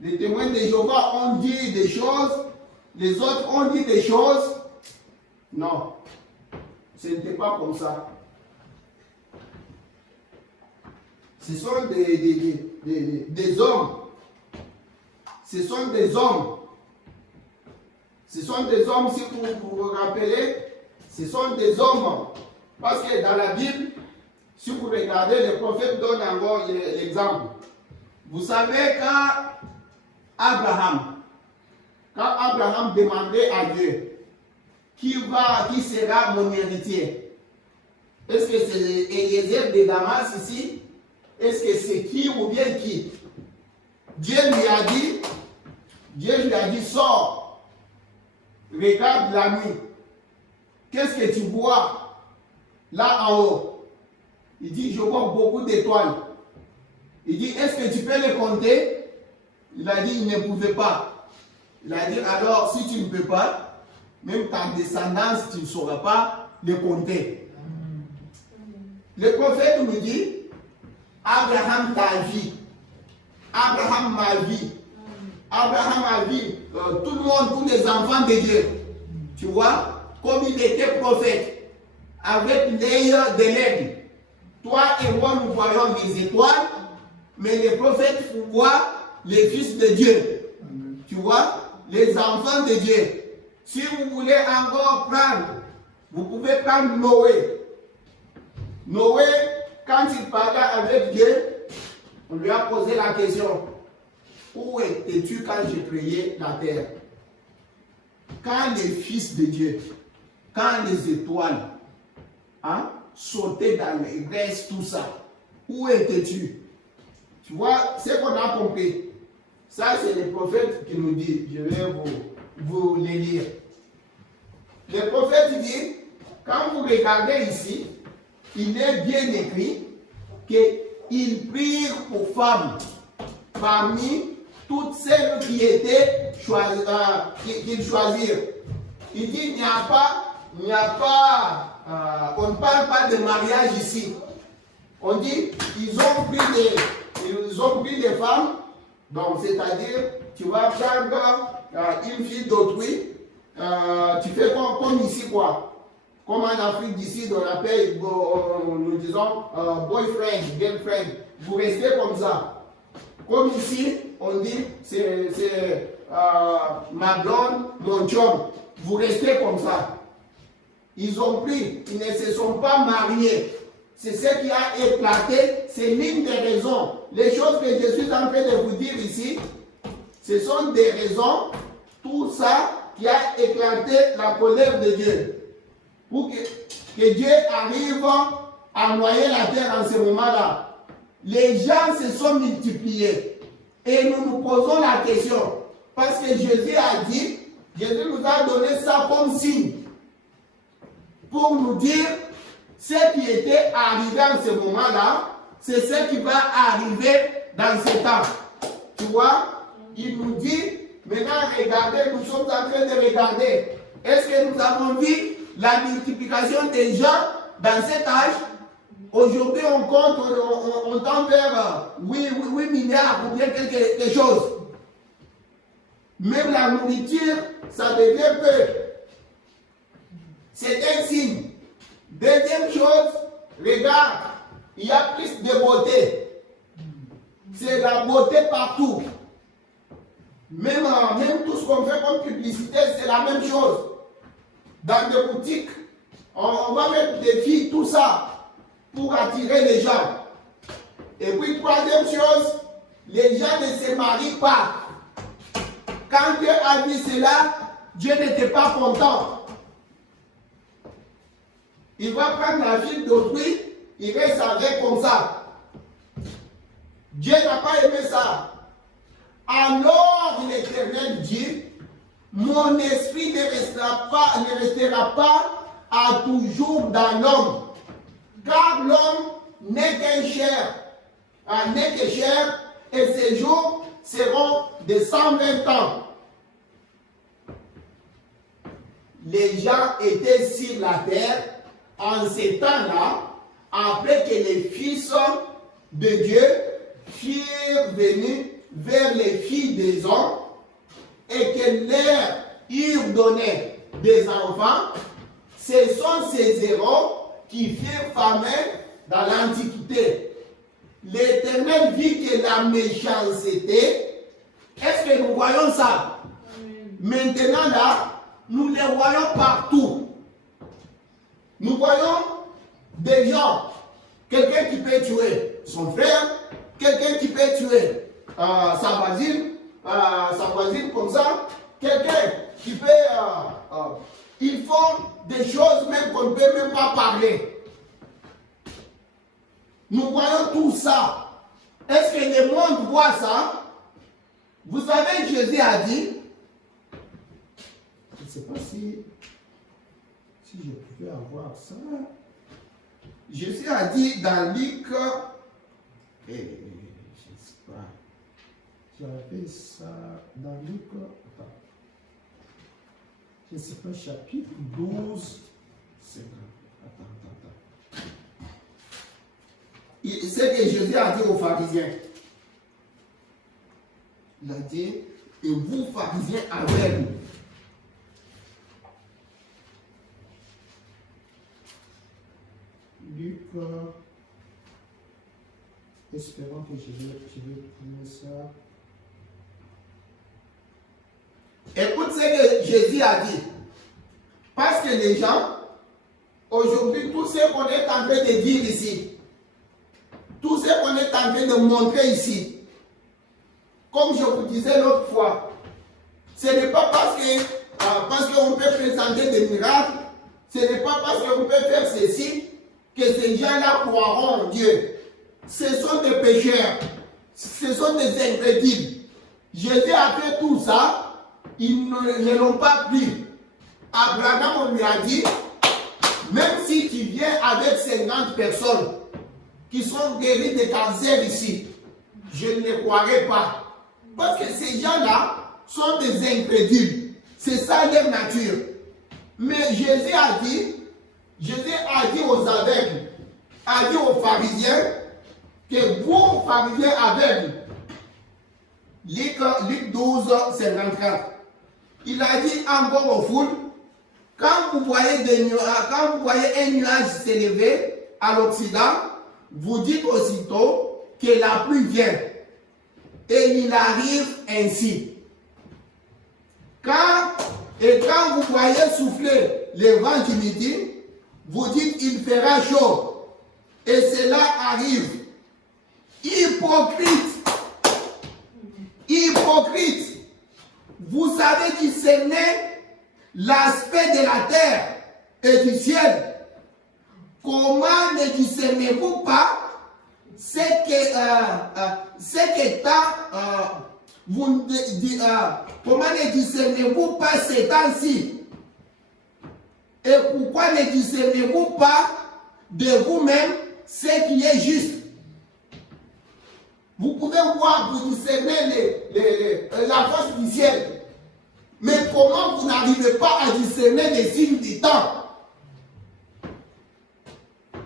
Les témoins de Jéhovah ont dit des choses, les autres ont dit des choses. Non, ce n'était pas comme ça. Ce sont des hommes. Ce sont des hommes. Ce sont des hommes, si vous vous rappelez, ce sont des hommes. Parce que dans la Bible, si vous regardez, le prophète donne encore l'exemple. Vous savez, quand Abraham demandait à Dieu, qui sera mon héritier? Est-ce que c'est Eliezer de Damas ici? Est-ce que c'est qui ou bien qui? Dieu lui a dit, sors, regarde la nuit. Qu'est-ce que tu vois là en haut? Il dit, je vois beaucoup d'étoiles. Il dit, est-ce que tu peux les compter? Il a dit, il ne pouvait pas. Il a dit, alors, si tu ne peux pas, même ta descendance, tu ne sauras pas les compter. Le prophète me dit, Abraham ta vie, Abraham ma vie, Abraham a vu tout le monde, tous les enfants de Dieu. Tu vois, comme il était prophète, avec l'œil de l'aigle. Toi et moi, nous voyons les étoiles, mais les prophètes voient les fils de Dieu. Tu vois, les enfants de Dieu. Si vous voulez encore prendre, vous pouvez prendre Noé. Noé, quand il parlait avec Dieu, on lui a posé la question, où étais-tu quand j'ai créé la terre? Quand les fils de Dieu, quand les étoiles sautaient dans les restes, tout ça, où étais-tu? Tu vois, c'est qu'on a compris. Ça, c'est le prophète qui nous dit. Je vais vous les lire. Le prophète dit, quand vous regardez ici, il est bien écrit qu'ils prirent pour femmes parmi toutes celles qui étaient qu'ils choisirent. Il dit, on ne parle pas de mariage ici. On dit, ils ont pris des femmes, donc c'est-à-dire, tu vas prendre une fille d'autrui, tu fais comme ici quoi. Comme en Afrique du Sud, on appelle, nous disons, boyfriend, girlfriend. Vous restez comme ça. Comme ici, on dit, c'est ma blonde, mon chum. Vous restez comme ça. Ils ont pris, ils ne se sont pas mariés. C'est ce qui a éclaté, c'est l'une des raisons. Les choses que je suis en train de vous dire ici, ce sont des raisons, tout ça qui a éclaté la colère de Dieu. Pour que Dieu arrive à noyer la terre en ce moment-là. Les gens se sont multipliés. Et nous nous posons la question. Parce que Jésus a dit, Jésus nous a donné ça comme signe. Pour nous dire, ce qui était arrivé en ce moment-là, c'est ce qui va arriver dans ce temps. Tu vois, il nous dit, maintenant regardez, nous sommes en train de regarder. Est-ce que nous avons vu la multiplication des gens dans cet âge? Aujourd'hui, on compte, on tend vers 8 milliards ou bien quelque chose. Même la nourriture, ça devient peu. C'est un signe. Deuxième chose, regarde, il y a plus de beauté. C'est la beauté partout. Même tout ce qu'on fait comme publicité, c'est la même chose. Dans des boutiques, on va mettre des filles, tout ça, pour attirer les gens. Et puis, troisième chose, les gens ne se marient pas. Quand Dieu a dit cela, Dieu n'était pas content. Il va prendre la fille d'autrui, il reste avec comme ça. Dieu n'a pas aimé ça. Alors l'Éternel dit, mon esprit ne restera pas à toujours dans l'homme. Car l'homme n'est qu'un chair, n'est que chair, et ses jours seront de 120 ans. Les gens étaient sur la terre en ces temps-là, après que les fils de Dieu furent venus vers les filles des hommes et que leur eurent donné des enfants, ce sont ces héros qui furent fameux dans l'Antiquité. L'Éternel vit que la méchanceté, est-ce que nous voyons ça? Maintenant là, nous les voyons partout. Nous voyons des gens, quelqu'un qui peut tuer son frère, quelqu'un qui peut tuer sa voisine comme ça, quelqu'un qui peut... ils font des choses même qu'on ne peut même pas parler. Nous voyons tout ça. Est-ce que le monde voit ça? Vous savez, Jésus a dit, je ne sais pas si je pouvais avoir ça. Jésus a dit dans Luc, je ne sais pas, j'avais ça dans Luc, je ne sais pas, chapitre 12, c'est attends. C'est que Jésus a dit aux pharisiens. Il a dit, et vous pharisiens aveugles, Luc, espérons que je vais trouver ça. Écoute ce que Jésus a dit. Parce que les gens, aujourd'hui, tout ce qu'on est en train de dire ici, tout ce qu'on est en train de montrer ici, comme je vous disais l'autre fois, ce n'est pas parce qu'on peut présenter des miracles, ce n'est pas parce qu'on peut faire ceci, que ces gens-là croiront en Dieu. Ce sont des pécheurs. Ce sont des incrédules. Jésus a fait tout ça. Ils ne l'ont pas pris. Abraham, on lui a dit, même si tu viens avec 50 personnes qui sont guéries de cancer ici, je ne les croirai pas. Parce que ces gens-là sont des incrédules. C'est ça leur nature. Mais Jésus a dit aux aveugles, a dit aux pharisiens, que vous, pharisiens aveugles, Luc 12, 54, il a dit encore aux foules, Quand vous voyez un nuage s'élever à l'Occident, vous dites aussitôt que la pluie vient. Et il arrive ainsi. Quand vous voyez souffler le vent du midi, vous dites il fera chaud. Et cela arrive. Hypocrite. Hypocrite. Vous savez discerner l'aspect de la terre et du ciel. Comment ne discernez-vous pas ce que comment ne discernez-vous pas ces temps-ci? Et pourquoi ne discernez-vous pas de vous-même ce qui est juste? Vous pouvez voir, vous discernez la face du ciel. Mais comment vous n'arrivez pas à discerner les signes du temps?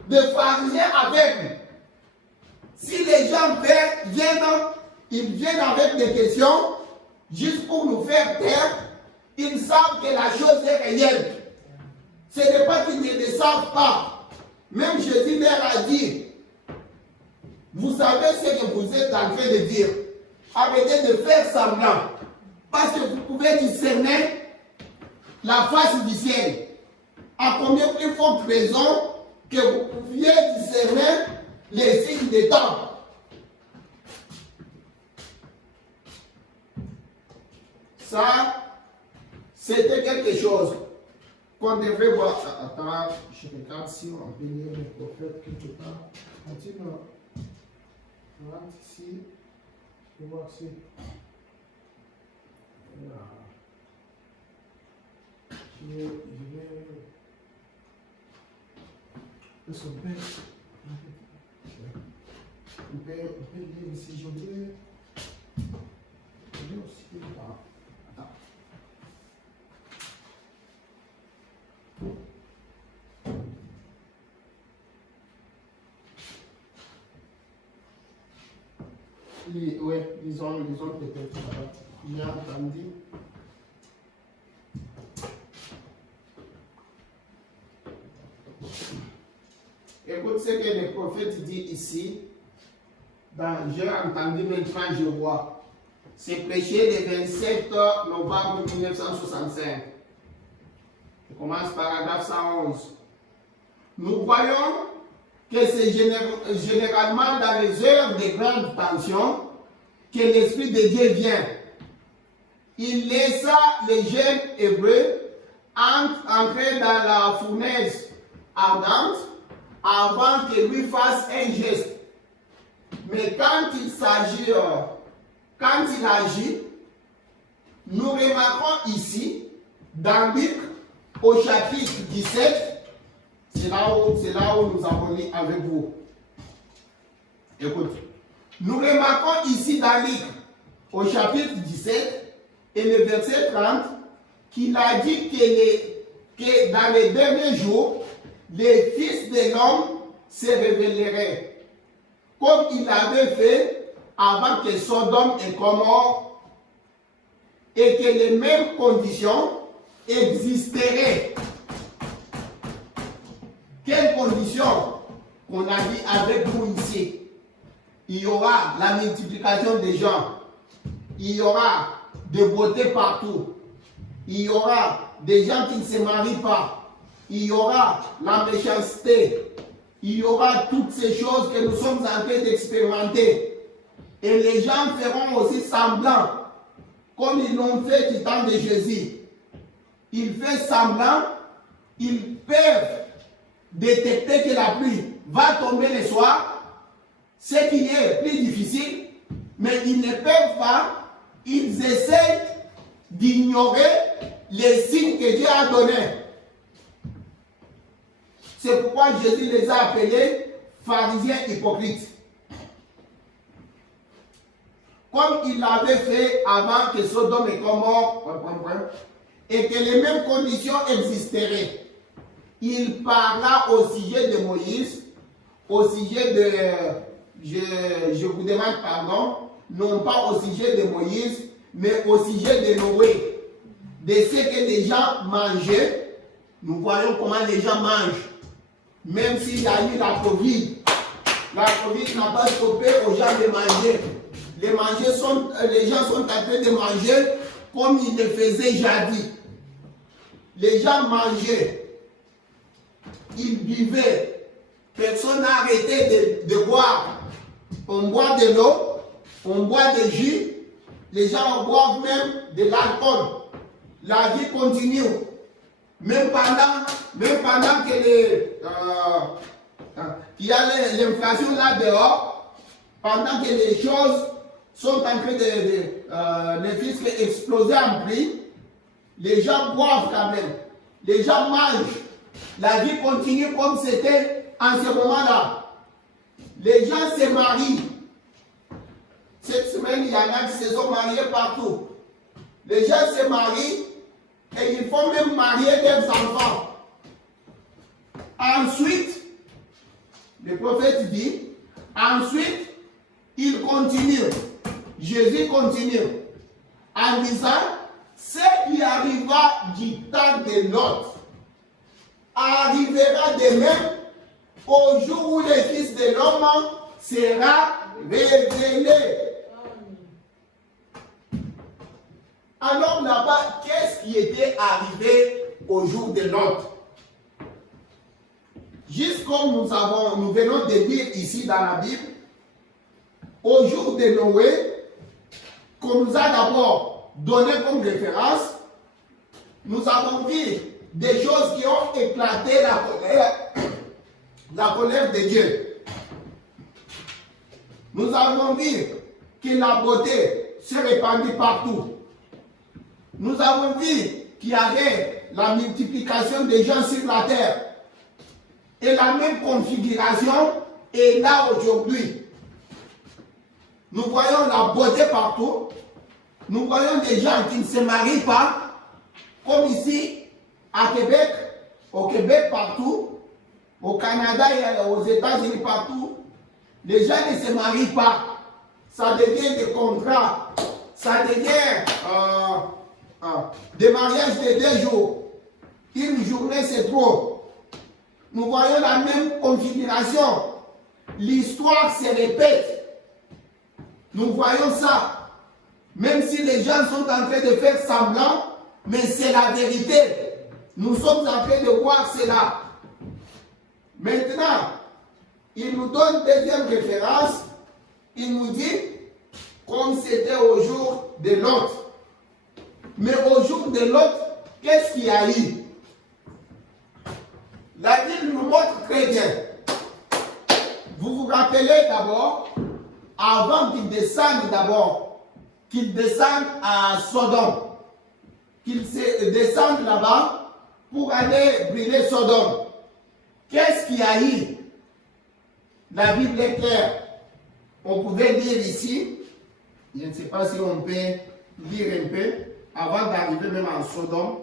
Des pharisiens aveugles. Si les gens ils viennent avec des questions, juste pour nous faire taire, ils savent que la chose est réelle. Ce n'est pas qu'ils ne le savent pas. Même Jésus leur a dit, vous savez ce que vous êtes en train de dire. Arrêtez de faire semblant. Parce que vous pouvez discerner la face du ciel. À combien plus forte raison que vous pouviez discerner les signes des temps. Ça, c'était quelque chose qu'on devrait voir. Attends, je regarde si on peut lire le prophète quelque part. Continue. Ici, je vais voir si. Je vais. On peut lire ici, je vais aussi. Attends. Oui, disons peut-être. Il a entendu. Écoute ce que le prophète dit ici. J'ai entendu maintenant, je vois. C'est prêché le 27 novembre 1965. Je commence paragraphe 111. Nous voyons que c'est généralement dans les heures de grande tension que l'Esprit de Dieu vient. Il laissa les jeunes hébreux entrer dans la fournaise ardente avant qu'il lui fasse un geste. Mais quand il agit, nous remarquons ici, dans Luc, au chapitre 17, c'est là où nous avons mis avec vous. Écoute, nous remarquons ici dans Luc, au chapitre 17, et le verset 30, qu'il a dit que dans les derniers jours, les fils de l'homme se révéleraient, comme il avait fait avant que Sodome et Gomorrhe, et que les mêmes conditions existeraient. Quelles conditions qu'on a dit avec vous ici? Il y aura la multiplication des gens, il y aura de beauté partout, il y aura des gens qui ne se marient pas, il y aura la méchanceté, il y aura toutes ces choses que nous sommes en train d'expérimenter. Et les gens feront aussi semblant, comme ils l'ont fait du temps de Jésus. Ils font semblant, ils peuvent détecter que la pluie va tomber le soir, ce qui est plus difficile, mais ils ne peuvent pas, ils essaient d'ignorer les signes que Dieu a donnés. C'est pourquoi Jésus les a appelés pharisiens hypocrites. Comme il l'avait fait avant que Sodome et Gomorrhe, et que les mêmes conditions existeraient. Il parla au sujet de Moïse, au sujet de, je vous demande pardon, non pas au sujet de Moïse, mais au sujet de Noé, de ce que les gens mangeaient Nous voyons comment les gens mangent. Même s'il y a eu la Covid n'a pas stoppé aux gens de manger. Les gens sont en train de manger comme ils le faisaient jadis. Les gens mangeaient, ils buvaient. Personne n'a arrêté de boire. On boit de l'eau, on boit des jus, les gens boivent même de l'alcool. La vie continue. Même pendant que il y a l'inflation là dehors, pendant que les choses sont en train les fiscs exploser en prix, les gens boivent quand même. Les gens mangent. La vie continue comme c'était en ce moment-là. Les gens se marient. Cette semaine, il y en a qui se sont mariés partout. Les gens se marient et ils font même marier des enfants. Ensuite, le prophète dit, ensuite, il continue. Jésus continue en disant, ce qui arriva du temps de Lot arrivera de même au jour où le Fils de l'homme sera révélé. Alors là-bas, qu'est-ce qui était arrivé au jour de Lot? Juste comme nous venons de dire ici dans la Bible, au jour de Noé, qu'on nous a d'abord donné comme référence, nous avons vu des choses qui ont éclaté la colère de Dieu. Nous avons vu que la beauté s'est répandue partout. Nous avons vu qu'il y avait la multiplication des gens sur la terre. Et la même configuration est là aujourd'hui. Nous voyons la beauté partout. Nous voyons des gens qui ne se marient pas, comme ici à Québec, au Québec partout, au Canada et aux États-Unis partout. Les gens ne se marient pas. Ça devient des contrats. Ça devient des mariages de 2 jours. Une journée, c'est trop. Nous voyons la même configuration. L'histoire se répète. Nous voyons ça. Même si les gens sont en train de faire semblant, mais c'est la vérité. Nous sommes en train de voir cela. Maintenant, il nous donne deuxième référence. Il nous dit, comme c'était au jour de Lot. Mais au jour de Lot, qu'est-ce qu'il y a eu? La Bible nous montre très bien. Vous vous rappelez d'abord, avant qu'il descende à Sodome, qu'il descende là-bas pour aller brûler Sodome. Qu'est-ce qu'il y a eu? La Bible est claire. On pouvait lire ici, je ne sais pas si on peut lire un peu, avant d'arriver même en Sodome.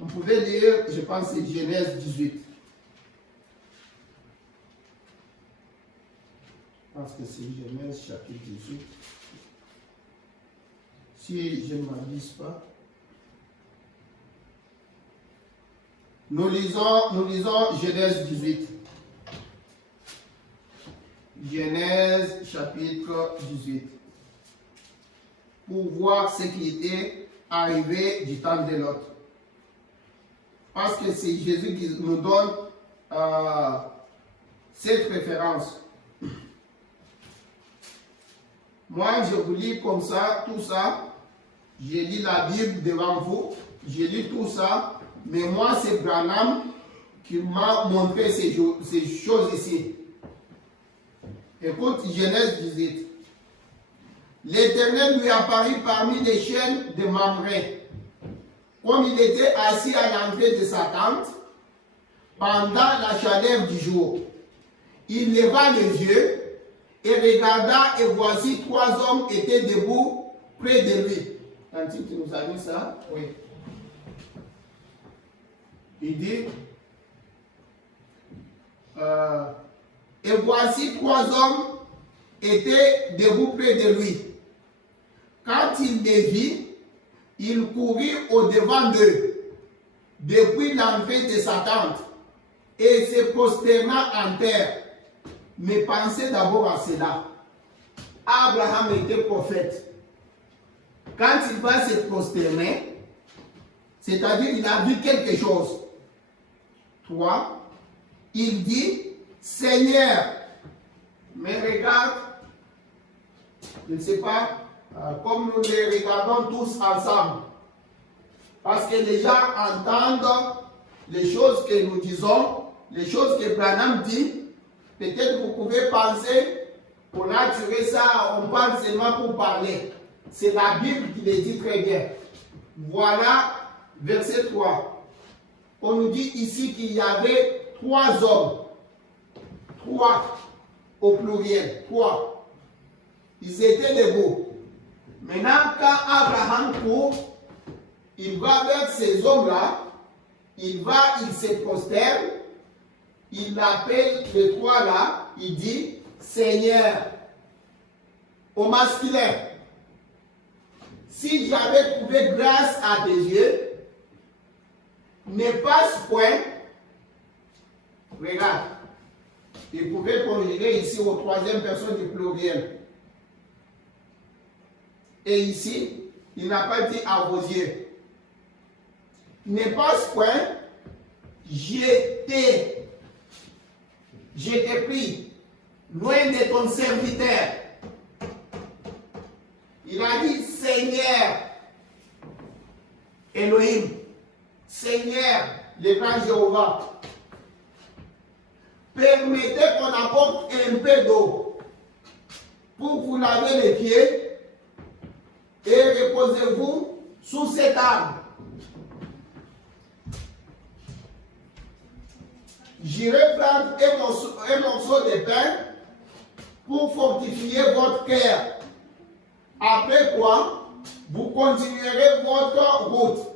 On pouvait lire, je pense, c'est Genèse 18. Je pense que c'est Genèse chapitre 18. Si je ne m'abuse pas. Nous lisons Genèse 18. Genèse chapitre 18. Pour voir ce qui était arrivé du temps de Lot. Parce que c'est Jésus qui nous donne cette référence. Moi, je vous lis comme ça, tout ça. Je lis la Bible devant vous. Je lis tout ça. Mais moi, c'est Branham qui m'a montré ces choses ici. Écoute, Genèse 18. L'Éternel lui apparut parmi les chaînes de Mamré, comme il était assis à l'entrée de sa tente, pendant la chaleur du jour. Il leva les yeux et regarda, et voici 3 hommes étaient debout près de lui. Quand tu nous as dit ça? Oui. Il dit, et voici 3 hommes étaient debout près de lui. Quand il les vit, il courut au-devant d'eux depuis l'entrée de sa tente et se prosterna en terre. Mais pensez d'abord à cela. Abraham était prophète. Quand il va se prosterner, c'est-à-dire il a vu quelque chose. 3. Il dit, Seigneur, mais regarde, je ne sais pas, comme nous les regardons tous ensemble. Parce que les gens entendent les choses que nous disons, les choses que Branham dit. Peut-être vous pouvez penser qu'on a tiré ça, on parle seulement pour parler. C'est la Bible qui le dit très bien. Voilà, verset 3. On nous dit ici qu'il y avait 3 hommes. 3 au pluriel. 3. Ils étaient debout. Maintenant, quand Abraham court, il va vers ces hommes-là, il se prosterne, il appelle les 3 là, il dit, Seigneur, au masculin, si j'avais trouvé grâce à tes yeux, ne passe point, regarde, il pouvait conjuguer ici aux 3e personne du pluriel. Et ici, il n'a pas dit à vos yeux. Ne passe point, je t'ai pris loin de ton serviteur. Il a dit Seigneur Elohim, Seigneur le grand Jéhovah. Permettez qu'on apporte un peu d'eau pour vous laver les pieds et reposez-vous sous cet arbre. J'irai prendre un morceau de pain pour fortifier votre cœur. Après quoi, vous continuerez votre route.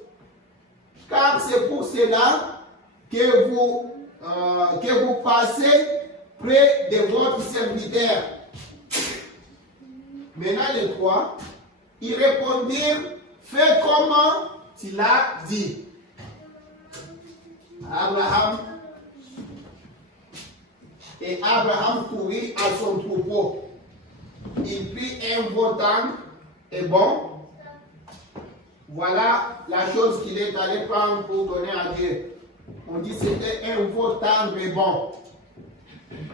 Car c'est pour cela que vous passez près de votre serviteur. Maintenant, les 3, ils répondirent, fais comme tu l'as dit. Abraham courut à son troupeau. Il prit un veau tendre et bon. Voilà la chose qu'il est allé prendre pour donner à Dieu. On dit que c'était un veau tendre et bon.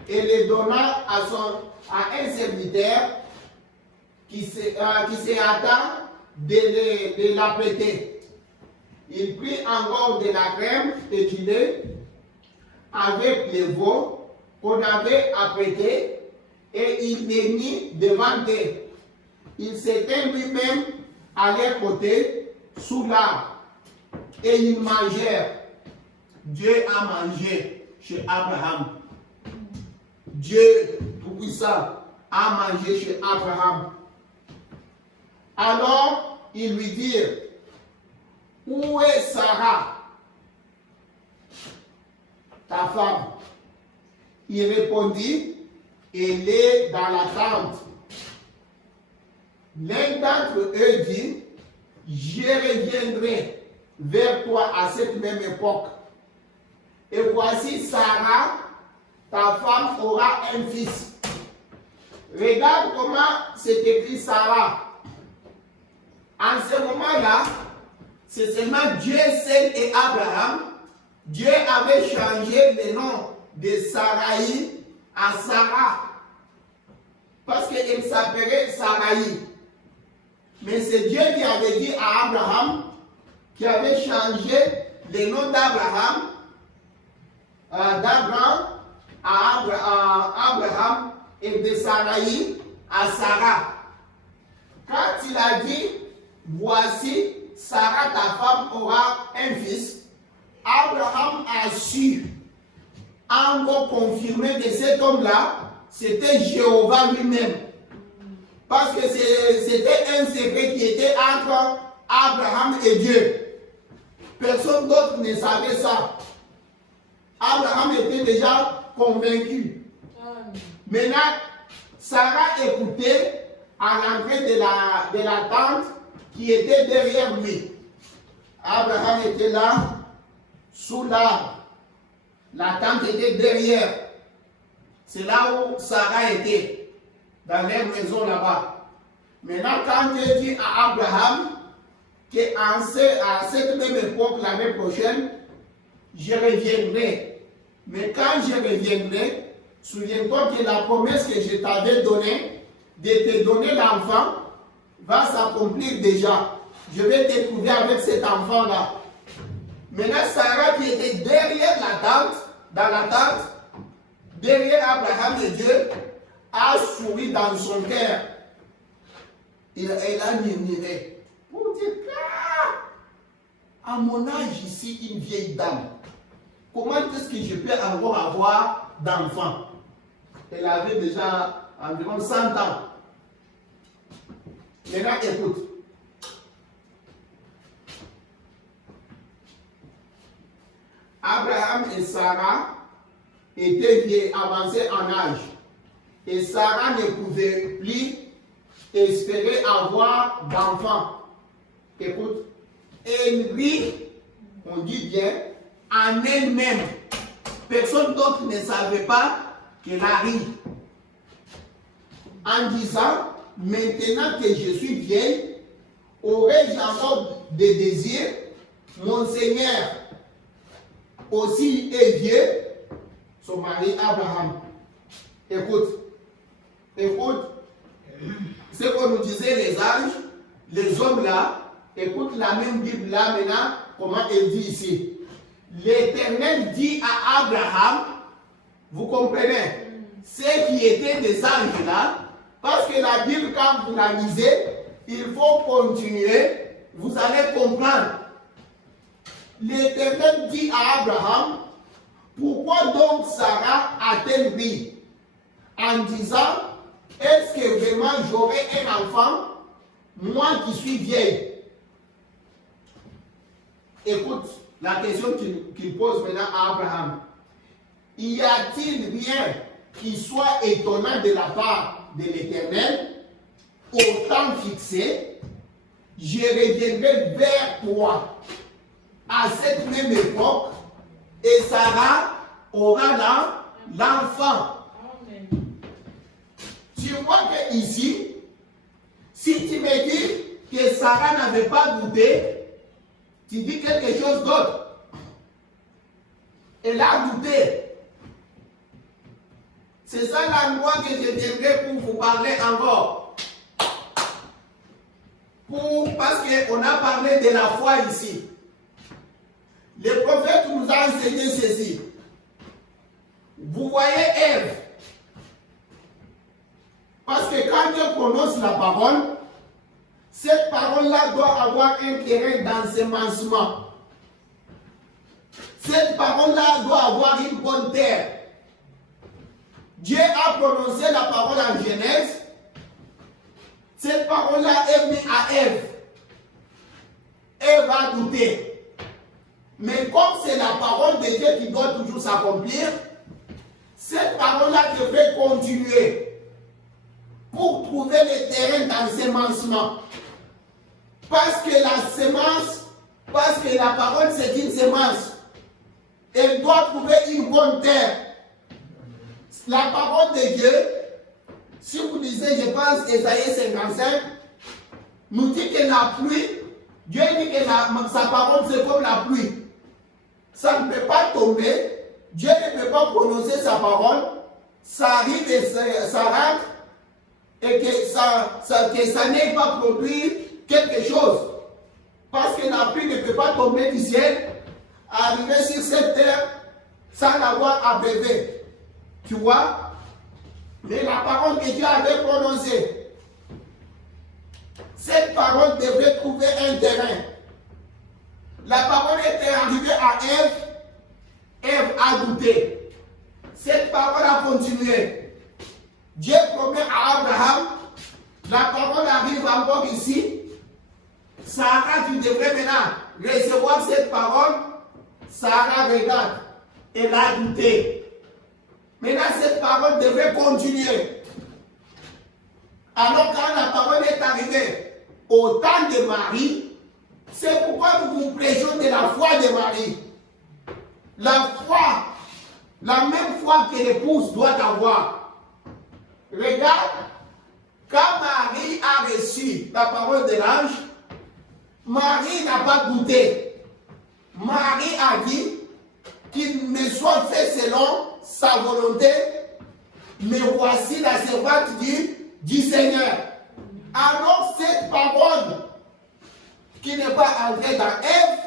Et le donna à un serviteur qui se hâta de l'apprêter. Il prit encore de la crème et du lait avec le veau qu'on avait apprêté et il les mit devant eux. Il s'était lui-même à leur côté sous l'arbre et ils mangèrent. Dieu a mangé chez Abraham. Dieu Tout-Puissant a mangé chez Abraham. Alors ils lui dirent, où est Sarah, ta femme? Il répondit, elle est dans la tente. L'un d'entre eux dit, je reviendrai vers toi à cette même époque. Et voici Sarah, ta femme aura un fils. Regarde comment c'est écrit Sarah. En ce moment-là, c'est seulement Dieu seul et Abraham. Dieu avait changé le nom de Sarai à Sarah. Parce qu'elle s'appelait Sarai. Mais c'est Dieu qui avait dit à Abraham, qui avait changé le nom d'Abraham, à Abraham et de Sarai à Sarah. Quand il a dit, voici, Sarah, ta femme, aura un fils, Abraham a su, encore confirmé que cet homme-là, c'était Jéhovah lui-même. Parce que c'était un secret qui était entre Abraham et Dieu. Personne d'autre ne savait ça. Abraham était déjà convaincu. Maintenant, Sarah écoutait à l'entrée de la tente qui était derrière lui. Abraham était là, sous l'arbre. La tente était derrière. C'est là où Sarah était, dans leur maison là-bas. Maintenant, quand Dieu dit à Abraham qu'à cette même époque, l'année prochaine, je reviendrai. Mais quand je reviendrai, souviens-toi que la promesse que je t'avais donnée, de te donner l'enfant, va s'accomplir déjà. Je vais te trouver avec cet enfant-là. Maintenant, Sarah qui était derrière la tente, dans la tente, derrière Abraham et Dieu, a souri dans son cœur. Elle a murmuré pour dire, à mon âge ici, une vieille dame, comment est-ce que je peux encore avoir d'enfants? Elle avait déjà environ 100 ans. Maintenant, écoute. Abraham et Sarah étaient vieux, avancés en âge. Et Sarah ne pouvait plus espérer avoir d'enfants. Écoute. Et lui, on dit bien, en elle-même, personne d'autre ne savait pas qu'elle arrive. En disant, maintenant que je suis vieille, aurais-je encore des désirs? Mon Seigneur aussi est vieux, son mari Abraham. Écoute, ce qu'on nous disait les anges, les hommes là, écoute la même Bible là maintenant, comment elle dit ici. L'Éternel dit à Abraham, vous comprenez, ceux qui étaient des anges là, parce que la Bible, quand vous la lisez, il faut continuer, vous allez comprendre. L'Éternel dit à Abraham, pourquoi donc Sarah a-t-elle ri en disant, est-ce que vraiment j'aurai un enfant, moi qui suis vieille? Écoute la question qu'il pose maintenant à Abraham. Y a-t-il rien qui soit étonnant de la part de l'Éternel? Au temps fixé, je reviendrai vers toi à cette même époque et Sarah aura l'enfant. Tu vois que ici, si tu me dis que Sarah n'avait pas douté, tu dis quelque chose d'autre. Elle a douté. C'est ça l'endroit que je viendrai pour vous parler encore. Parce qu'on a parlé de la foi ici. Le prophète nous a enseigné ceci. Vous voyez Ève. Parce que quand Dieu prononce la parole, cette parole-là doit avoir un terrain d'ensemencement. Cette parole-là doit avoir une bonne terre. Dieu a prononcé la parole en Genèse. Cette parole-là est mise à Ève. Ève a douté. Mais comme c'est la parole de Dieu qui doit toujours s'accomplir, cette parole-là devrait continuer pour trouver le terrain d'ensemencement. Parce que la semence, parce que la parole c'est une semence, elle doit trouver une bonne terre. La parole de Dieu, si vous lisez, je pense, Ésaïe 55, nous dit que la pluie, Dieu dit que sa parole c'est comme la pluie. Ça ne peut pas tomber, Dieu ne peut pas prononcer sa parole, ça arrive et ça rentre, et que ça n'ait pas produit quelque chose. Parce que la pluie ne peut pas tomber du ciel, arriver sur cette terre, sans l'avoir abreuvé. Tu vois? Mais la parole que Dieu avait prononcée, cette parole devait trouver un terrain. La parole était arrivée à Ève. Ève a douté. Cette parole a continué. Dieu promet à Abraham. La parole arrive encore ici. Sarah, tu devrais maintenant recevoir cette parole. Sarah regarde. Elle a douté. Maintenant, cette parole devrait continuer. Alors, quand la parole est arrivée au temps de Marie, c'est pourquoi nous vous prêchons de la foi de Marie. la foi, la même foi que l'épouse doit avoir. Regarde, quand Marie a reçu la parole de l'ange, Marie n'a pas goûté. Marie a dit qu'il me soit fait selon sa volonté, mais voici la servante du Seigneur. Alors cette parole qui n'est pas entrée dans Ève,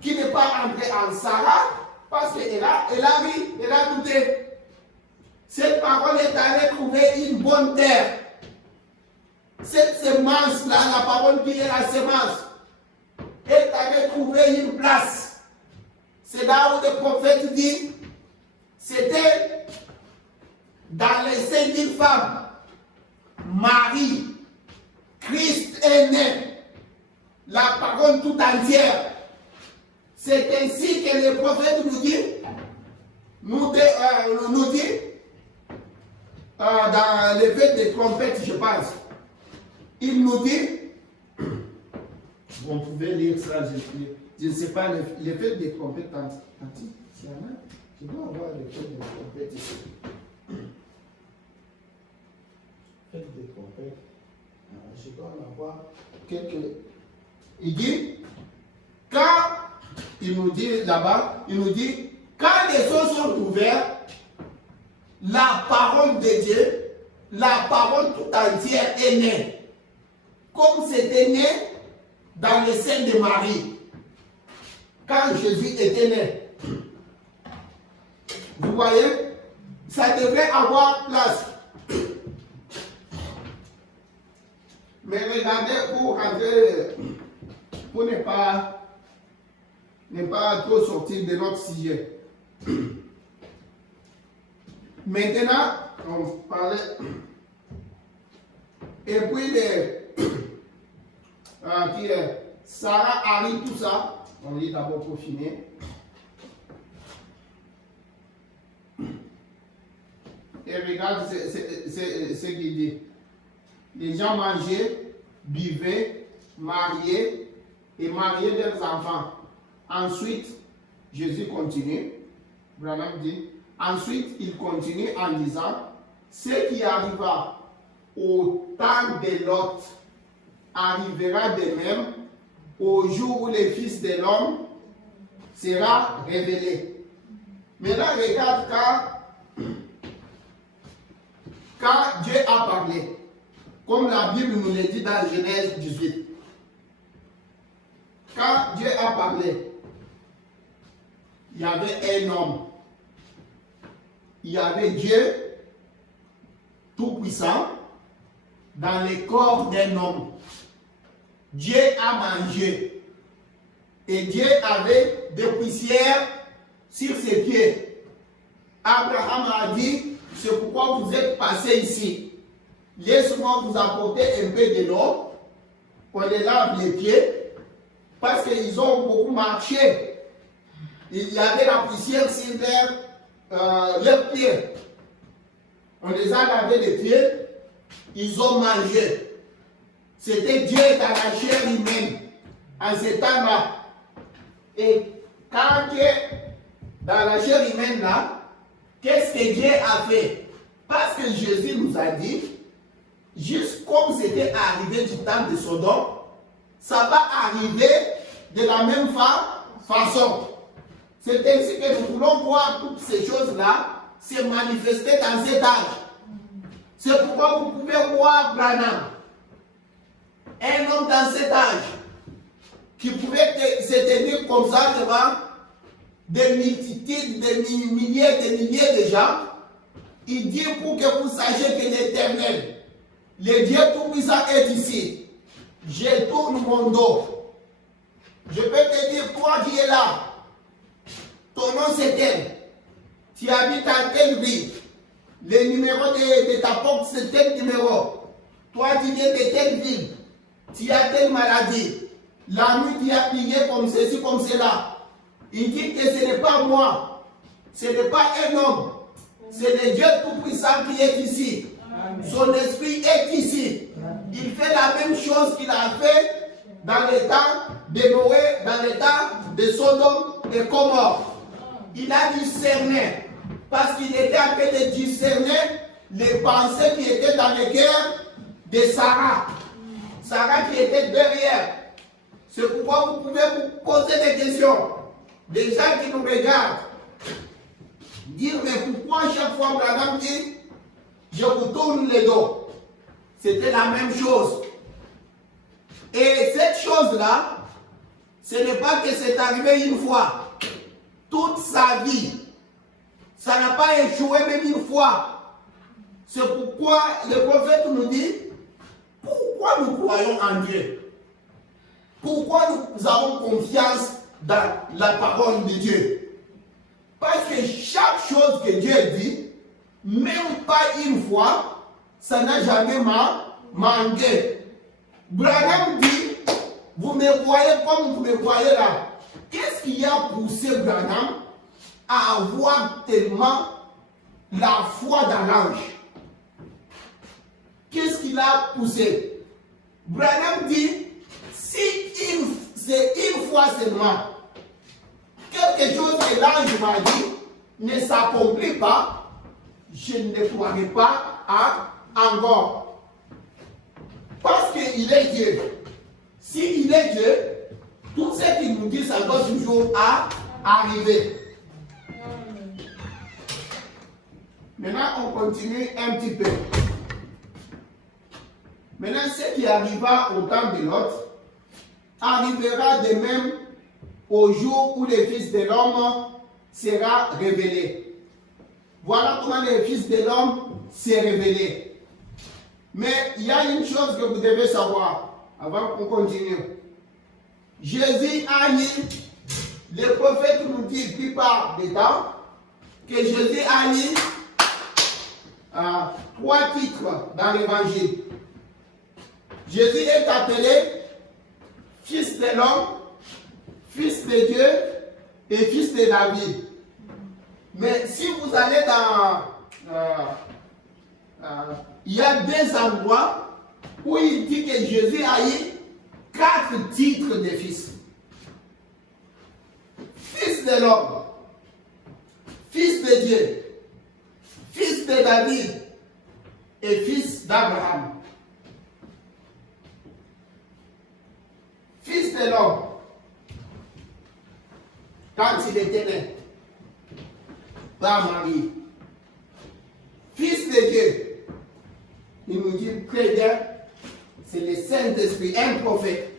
qui n'est pas entrée en Sarah, parce qu'elle a ri, elle a douté. Cette parole est allée trouver une bonne terre. Cette semence-là, la parole qui est la semence, est allée trouver une place. C'est là où le prophète dit, c'était dans les 5000 femmes, Marie, Christ est né, la parole tout entière. C'est ainsi que le prophète nous dit, dans les fêtes des trompettes, je pense, il nous dit, vous pouvez lire ça, je ne sais pas, les fêtes des trompettes, je dois avoir les fêtes des trompettes ici. Fêtes des trompettes, je dois en avoir quelques. Il dit, quand, il nous dit là-bas, il nous dit, quand les eaux sont ouvertes, la parole de Dieu, la parole tout entière est née. Comme c'était né dans le sein de Marie. Quand Jésus était né. Vous voyez, ça devrait avoir place. Mais regardez pour rentrer, pour ne pas trop sortir de notre sujet. Maintenant, on parlait. Et puis, qui est Sarah, Harry, tout ça. On lit d'abord pour finir. Et regarde ce qu'il dit. Les gens mangeaient, buvaient, mariaient et mariaient leurs enfants. Ensuite, Jésus continue. Branham dit. Ensuite, il continue en disant, ce qui arriva au temps de Lot arrivera de même au jour où le Fils de l'homme sera révélé. Maintenant, regarde quand Dieu a parlé, comme la Bible nous le dit dans Genèse 18. Quand Dieu a parlé, il y avait un homme. Il y avait Dieu tout-puissant dans le corps d'un homme. Dieu a mangé. Et Dieu avait des poussières sur ses pieds. Abraham a dit, c'est pourquoi vous êtes passé ici. Laisse-moi vous apporter un peu de l'eau. On les lave les pieds. Parce qu'ils ont beaucoup marché. Il y avait la poussière sur leurs pieds. On les a lavé les pieds. Ils ont mangé. C'était Dieu dans la chair humaine, en ce temps-là. Et quand Dieu, dans la chair humaine là, qu'est-ce que Dieu a fait? Parce que Jésus nous a dit, juste comme c'était arrivé du temps de Sodome, ça va arriver de la même façon. C'est ainsi que nous voulons voir toutes ces choses-là se manifester dans cet âge. C'est pourquoi vous pouvez voir Branham, un homme dans cet âge, qui pouvait se tenir comme ça devant des multitudes, des milliers de gens. Il dit pour que vous sachiez que l'Éternel, le Dieu Tout-Puissant est ici. Je tourne mon dos. Je peux te dire, toi qui es là, ton nom c'est tel. Tu habites à telle ville. Le numéro de ta porte c'est tel numéro. Toi tu viens de telle ville. Tu as telle maladie. La nuit tu as prié comme ceci, comme cela. Il dit que ce n'est pas moi. Ce n'est pas un homme. C'est le Dieu Tout-Puissant qui est ici. Son esprit est ici. Il fait la même chose qu'il a fait dans le temps de Noé, dans le temps de Sodome et Gomorrhe. il a discerné. Parce qu'il était en train de discerner les pensées qui étaient dans le cœur de Sarah. Sarah qui était derrière. C'est pourquoi vous pouvez vous poser des questions. Des gens qui nous regardent. Dire, mais pourquoi chaque fois Branham dit, je vous tourne le dos? C'était la même chose. Et cette chose-là, ce n'est pas que c'est arrivé une fois. Toute sa vie. Ça n'a pas échoué même une fois. C'est pourquoi le prophète nous dit, pourquoi nous croyons en Dieu? Pourquoi nous avons confiance dans la parole de Dieu? Parce que chaque chose que Dieu dit, même pas une fois, ça n'a jamais manqué. Branham dit, vous me voyez comme vous me voyez là. Qu'est-ce qui a poussé Branham à avoir tellement la foi dans l'ange? Qu'est-ce qui l'a poussé? Branham dit, si c'est une fois seulement, quelque chose que l'ange m'a dit ne s'accomplit pas, je ne croirai pas encore. Parce qu'il est Dieu. S'il est Dieu, tout ce qu'il nous dit, ça doit toujours arriver. Maintenant, on continue un petit peu. Maintenant, ce qui arriva au temps de Lot arrivera de même au jour où le Fils de l'homme sera révélé. Voilà comment le Fils de l'homme s'est révélé. Mais il y a une chose que vous devez savoir avant qu'on continue. Jésus a mis, le prophète nous dit la plupart des temps, que Jésus a mis 3 titres dans l'évangile. Jésus est appelé Fils de l'homme, Fils de Dieu et Fils de David. Mais si vous allez dans... il y a des endroits où il dit que Jésus a eu 4 titres de fils. Fils de l'homme, Fils de Dieu, Fils de David et Fils d'Abraham. Fils de l'homme, quand il était né, par Marie. Fils de Dieu, il nous dit très bien, c'est le Saint-Esprit, un prophète.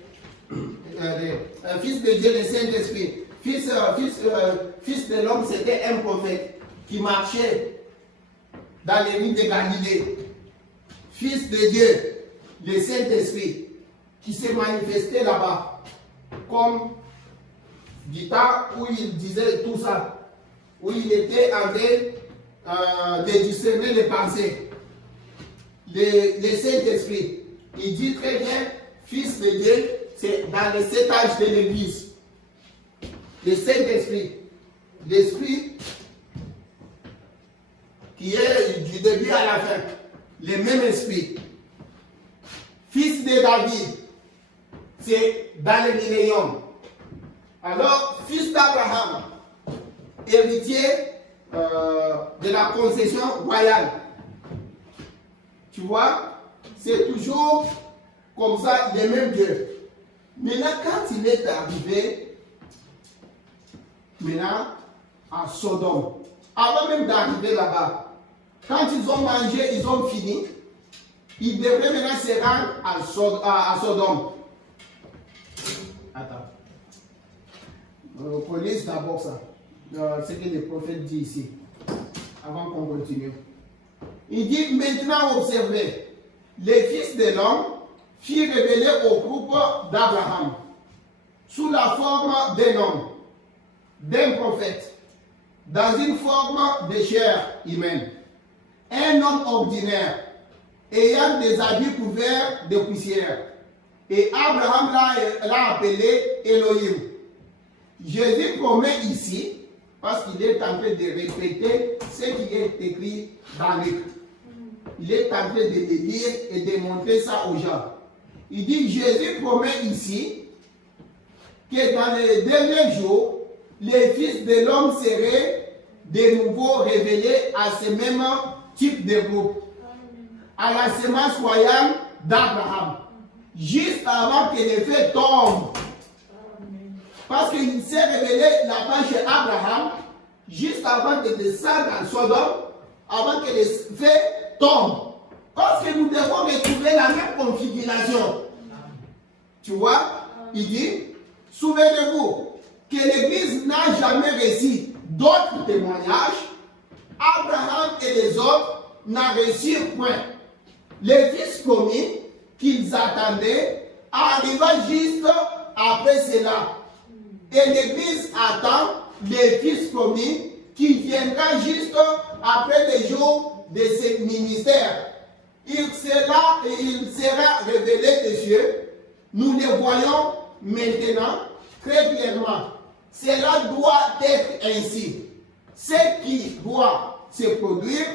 Fils de Dieu, le Saint-Esprit. Fils de l'homme, c'était un prophète qui marchait dans les rues de Galilée. Fils de Dieu, le Saint-Esprit, qui s'est manifesté là-bas, comme du temps où il disait tout ça, où il était en train de discerner les pensées. Le Saint-Esprit, il dit très bien, Fils de Dieu, c'est dans les 7 âges de l'Église. Le Saint-Esprit, l'Esprit qui est du début à la fin, le même Esprit. Fils de David, c'est dans le millénium. Alors, fils d'Abraham, héritier de la concession royale. Tu vois, c'est toujours comme ça, le même Dieu. Maintenant, quand il est arrivé, maintenant, à Sodome, avant même d'arriver là-bas, quand ils ont mangé, ils ont fini, ils devraient maintenant se rendre à Sodome. Attends. Police d'abord ça. Ce que le prophète dit ici. Avant qu'on continue. Il dit maintenant observez. Les fils de l'homme furent révélés au groupe d'Abraham. Sous la forme d'un homme. D'un prophète. Dans une forme de chair humaine. Un homme ordinaire. Ayant des habits couverts de poussière. Et Abraham l'a appelé Elohim. Jésus promet ici, parce qu'il est en train de répéter ce qui est écrit dans Luc. Il est en train de le lire et de montrer ça aux gens. Il dit, Jésus promet ici que dans les derniers jours, les fils de l'homme seraient de nouveau révélés à ce même type de groupe, à la semence royale d'Abraham, juste avant que les faits tombent. Parce qu'il s'est révélé là-bas chez Abraham, juste avant de descendre en Sodome, avant que les faits tombent. Parce que nous devons retrouver la même configuration. Tu vois, il dit, souvenez-vous que l'Église n'a jamais reçu d'autres témoignages. Abraham et les autres n'ont reçu point. Les fils promis qu'ils attendaient arriva juste après cela. Et l'Église attend les fils promis qui viendra juste après les jours de ce ministère. Il sera révélé des cieux. Nous le voyons maintenant très clairement. Cela doit être ainsi. Ce qui doit se produire,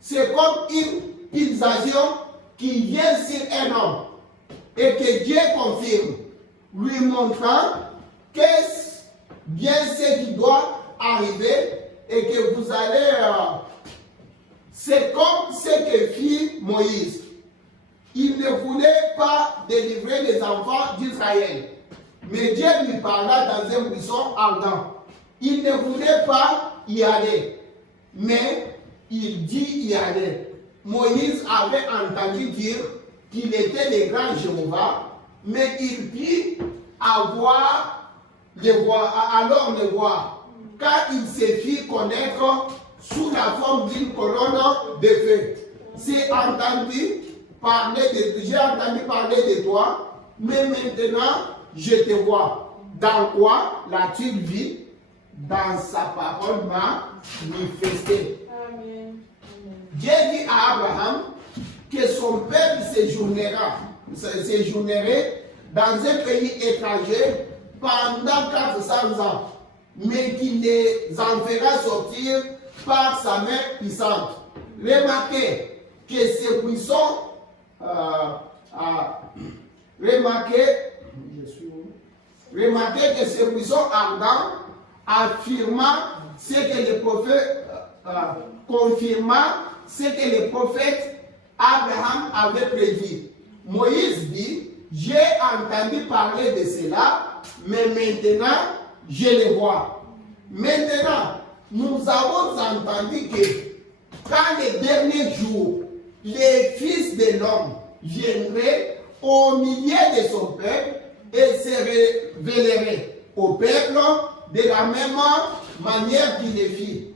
c'est comme une pulsation qui vient sur un homme et que Dieu confirme, lui montrant qu'est-ce bien ce qui doit arriver et que vous allez... c'est comme ce que fit Moïse. Il ne voulait pas délivrer les enfants d'Israël. Mais Dieu lui parla dans un buisson ardent. Il ne voulait pas y aller. Mais il dit y aller. Moïse avait entendu dire qu'il était le grand Jéhovah, mais il put alors le voir, car il se fit connaître sous la forme d'une colonne de feu. J'ai entendu parler de toi, mais maintenant je te vois. Dans quoi l'as-tu vu? Dans sa parole manifestée. Amen. Dieu dit à Abraham que son peuple séjournerait dans un pays étranger pendant 400 ans, mais qu'il les en fera sortir par sa main puissante. Remarquez que ce buisson, remarquez que ce buisson ardent affirma ce que les prophètes confirma ce que le prophète Abraham avait prédit. Moïse dit, j'ai entendu parler de cela, mais maintenant je le vois. Maintenant, nous avons entendu que quand les derniers jours, les fils de l'homme viendraient au milieu de son peuple et se révéleraient au peuple de la même manière qu'il le fit.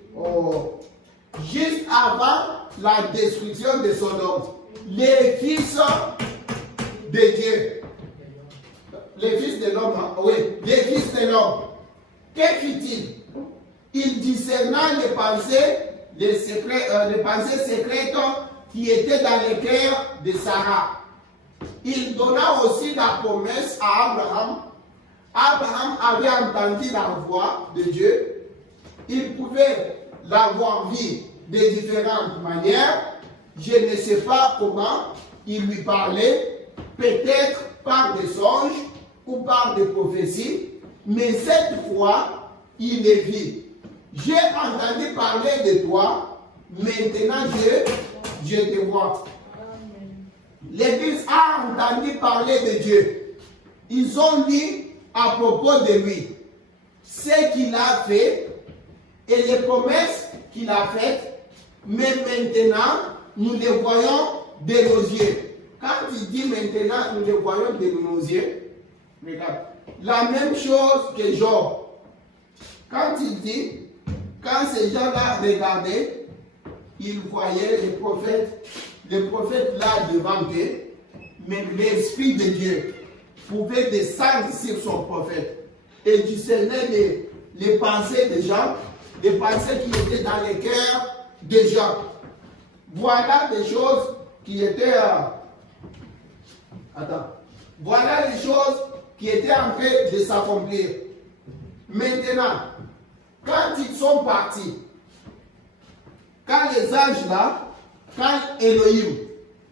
Juste avant la destruction de Sodome, les fils de Dieu, les fils de l'homme, les fils de l'homme, que fit-il? Il discerna les pensées secrètes qui étaient dans le cœur de Sarah. Il donna aussi la promesse à Abraham. Abraham avait entendu la voix de Dieu. Il pouvait l'avoir vue de différentes manières. Je ne sais pas comment il lui parlait, peut-être par des songes ou par des prophéties, mais cette fois, il est vit. J'ai entendu parler de toi, maintenant je te vois. L'Église a entendu parler de Dieu. Ils ont lu à propos de lui ce qu'il a fait et les promesses qu'il a faites, mais maintenant, nous les voyons de nos yeux. Quand il dit maintenant, nous les voyons de nos yeux, regarde, la même chose que Job. Quand il dit, quand ces gens-là regardaient, ils voyaient les prophètes là devant eux, mais l'Esprit de Dieu pouvait descendre sur son prophète et discerner les pensées des gens, les pensées qui étaient dans les cœurs des gens. Voilà des choses qui étaient... Voilà les choses qui étaient en train de s'accomplir. Maintenant, quand ils sont partis, quand les anges là, quand Elohim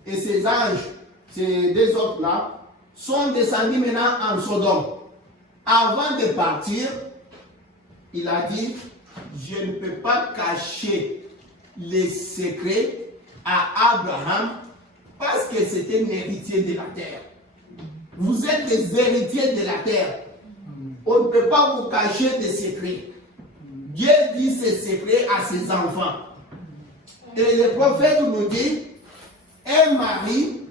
et ses anges, ces deux autres là, sont descendus maintenant en Sodome, avant de partir, il a dit, je ne peux pas cacher les secrets à Abraham parce que c'était un héritier de la terre. Vous êtes des héritiers de la terre. On ne peut pas vous cacher des secrets. Dieu dit ses secrets à ses enfants. Et le prophète nous dit, un mari,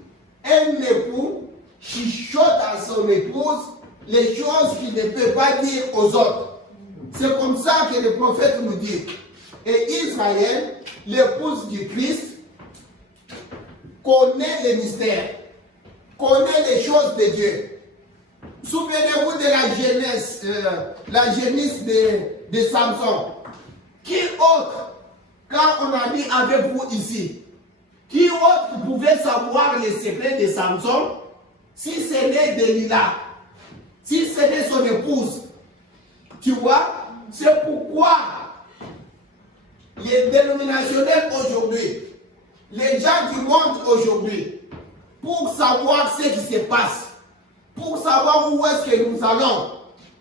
un époux, chuchote à son épouse les choses qu'il ne peut pas dire aux autres. C'est comme ça que le prophète nous dit. Et Israël, l'épouse du Christ, connaît les mystères, connaît les choses de Dieu. Souvenez-vous de la jeunesse de Samson. Qui autre, quand on a dit avec vous ici, qui autre pouvait savoir les secrets de Samson si ce n'est Delilah, si ce n'est son épouse? Tu vois, c'est pourquoi les dénominationnels aujourd'hui, les gens du monde aujourd'hui, pour savoir ce qui se passe, pour savoir où est-ce que nous allons,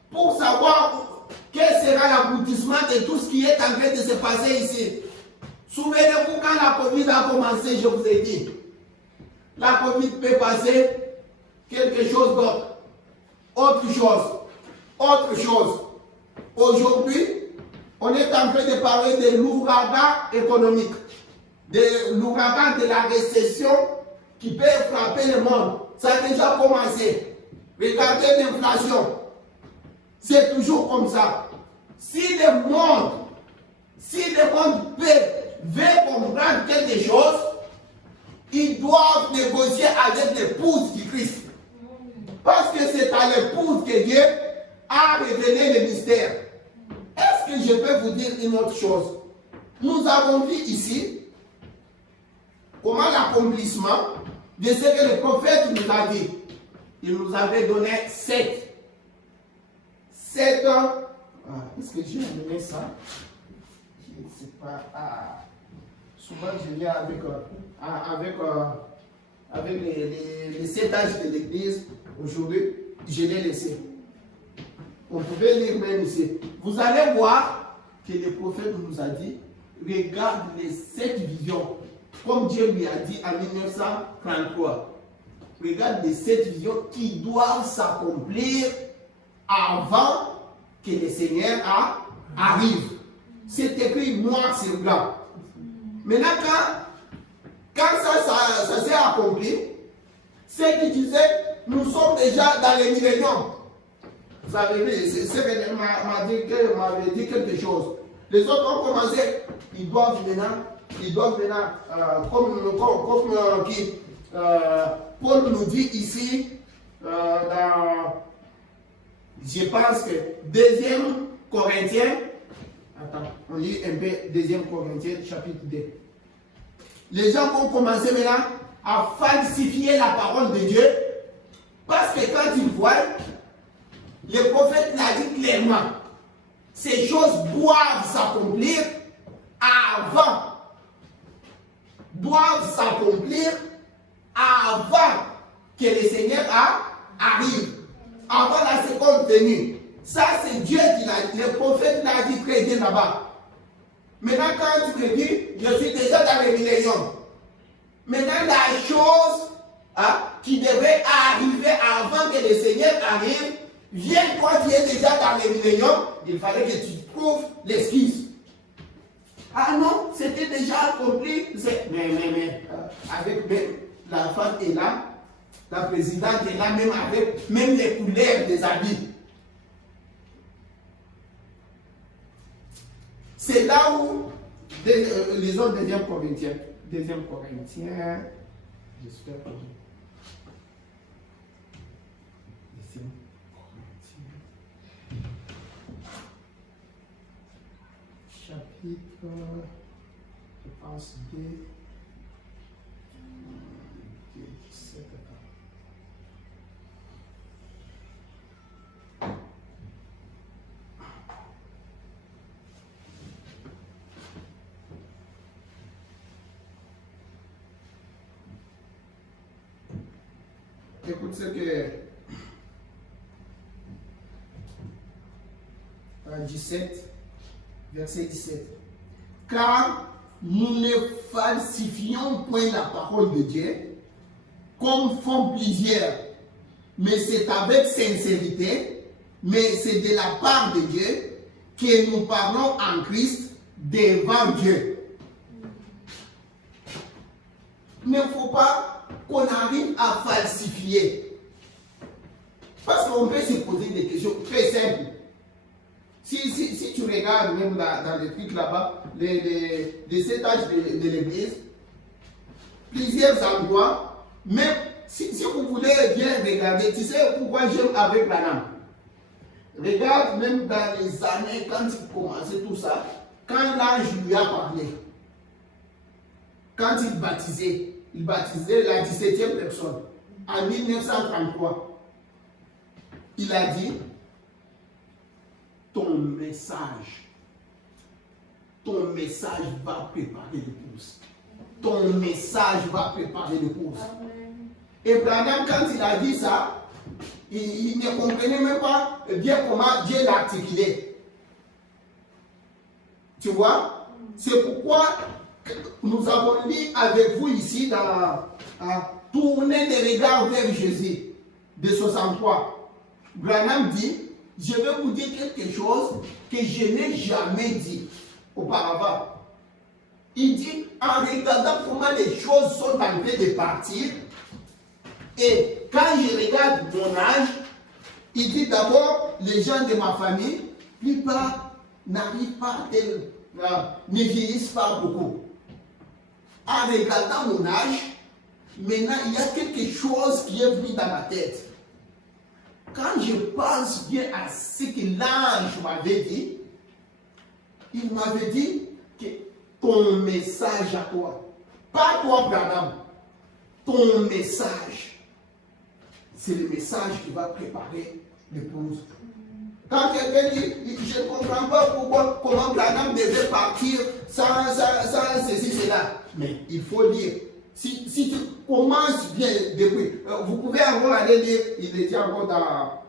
pour savoir quel sera l'aboutissement de tout ce qui est en train de se passer ici. Souvenez-vous quand la Covid a commencé, je vous ai dit, la Covid peut passer quelque chose d'autre, autre chose. Aujourd'hui, on est en train de parler de l'ouragan économique, de l'ouragan de la récession qui peut frapper le monde. Ça a déjà commencé. Regardez l'inflation. C'est toujours comme ça. Si le monde veut comprendre quelque chose, ils doivent négocier avec l'épouse du Christ. Parce que c'est à l'épouse que Dieu a révélé le mystère. Est-ce que je peux vous dire une autre chose? Nous avons vu ici comment l'accomplissement de ce que le prophète nous a dit. Il nous avait donné 7 ans. Est-ce que j'ai amené ça? Je ne sais pas. Souvent, je viens avec les 7 âges de l'église. Aujourd'hui, je l'ai laissé. On pouvait lire même ici. Vous allez voir que le prophète nous a dit, regarde les 7 visions, comme Dieu lui a dit en 1933. Regarde les 7 visions qui doivent s'accomplir avant que le Seigneur arrive. C'est écrit noir sur blanc. Maintenant, quand ça s'est accompli, c'est qui disait, nous sommes déjà dans les milléniums. Vous avez vu, m'avait dit quelque chose. Les autres ont commencé, ils doivent maintenant, Paul nous dit ici, je pense que 2 Corinthiens, attends, on lit un peu 2 Corinthiens, chapitre 2. Les gens vont commencer maintenant à falsifier la parole de Dieu, parce que quand ils voient, le prophète l'a dit clairement, ces choses doivent s'accomplir avant que le Seigneur arrive, avant la seconde venue. Ça, c'est Dieu qui l'a dit, le prophète l'a dit très bien là-bas. Maintenant, quand tu me dis, je suis déjà dans les milléniums. Maintenant, la chose qui devrait arriver avant que le Seigneur arrive, vient quand tu es déjà dans les milléniums, il fallait que tu trouves l'excuse. Ah non, c'était déjà accompli. Mais, avec même, la femme est là, la présidente est là, même avec même les couleurs des habits. C'est là où, lisons 2 Corinthiens. 2 Corinthiens, j'espère que chapitre, je pense, 17. Écoute ce que 17. Verset 17. Car nous ne falsifions point la parole de Dieu, comme font plusieurs, mais c'est avec sincérité, mais c'est de la part de Dieu que nous parlons en Christ devant Dieu. Mais il ne faut pas qu'on arrive à falsifier. Parce qu'on peut se poser des questions très simples. Si tu regardes même dans les trucs là-bas, les 7 âges de l'église, plusieurs endroits, même si vous voulez bien regarder, tu sais pourquoi j'aime avec la langue. Regarde même dans les années, quand il commençait tout ça, quand l'ange lui a parlé, quand il baptisait la 17e personne, en 1933, il a dit, ton message va préparer l'épouse. Ton message va préparer l'épouse. Et Branham, quand il a dit ça, il ne comprenait même pas bien comment Dieu l'a articulé. Tu vois? C'est pourquoi nous avons lu avec vous ici dans Tourner des regards vers Jésus de 63. Branham dit, je vais vous dire quelque chose que je n'ai jamais dit auparavant. Il dit, en regardant comment les choses sont en train de partir, et quand je regarde mon âge, il dit d'abord, les gens de ma famille, la plupart n'arrivent pas, ne vieillissent pas beaucoup. En regardant mon âge, maintenant il y a quelque chose qui est venu dans ma tête. Quand je pense bien à ce que l'ange m'avait dit, il m'avait dit que ton message à toi, pas toi Branham, ton message, c'est le message qui va préparer l'épouse. Quand quelqu'un dit, je ne comprends pas comment Branham devait partir sans ceci, cela. Mais il faut lire. Si tu commences bien depuis, vous pouvez encore aller lire, il est dit encore dans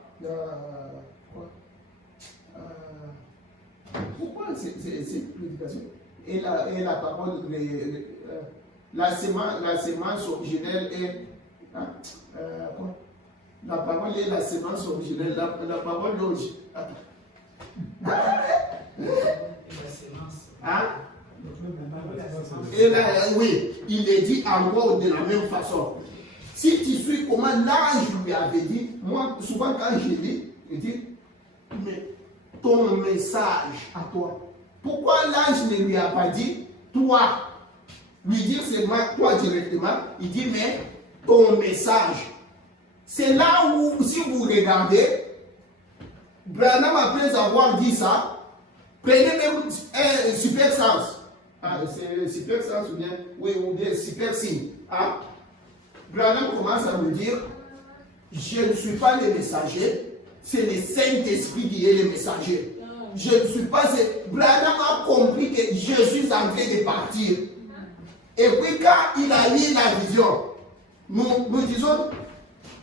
pourquoi cette prédication et la parole, la semence originelle est quoi? La parole est la semence originelle, la parole logique. Hein? Et là, oui, il est dit encore de la même façon. Si tu suis comment l'ange lui avait dit, moi, souvent quand je lis, il dit, mais ton message à toi. Pourquoi l'ange ne lui a pas dit, toi, lui dire seulement toi directement, il dit, mais ton message. C'est là où, si vous regardez, Branham, après avoir dit ça, prenez même un super sens. Ah, c'est super sens ou bien, oui, ou bien super signe. Ah, Branham commence à me dire, je ne suis pas le messager, c'est le Saint-Esprit qui est le messager. Je ne suis pas... Branham a compris que je suis en train de partir. Et puis quand il a eu la vision, nous disons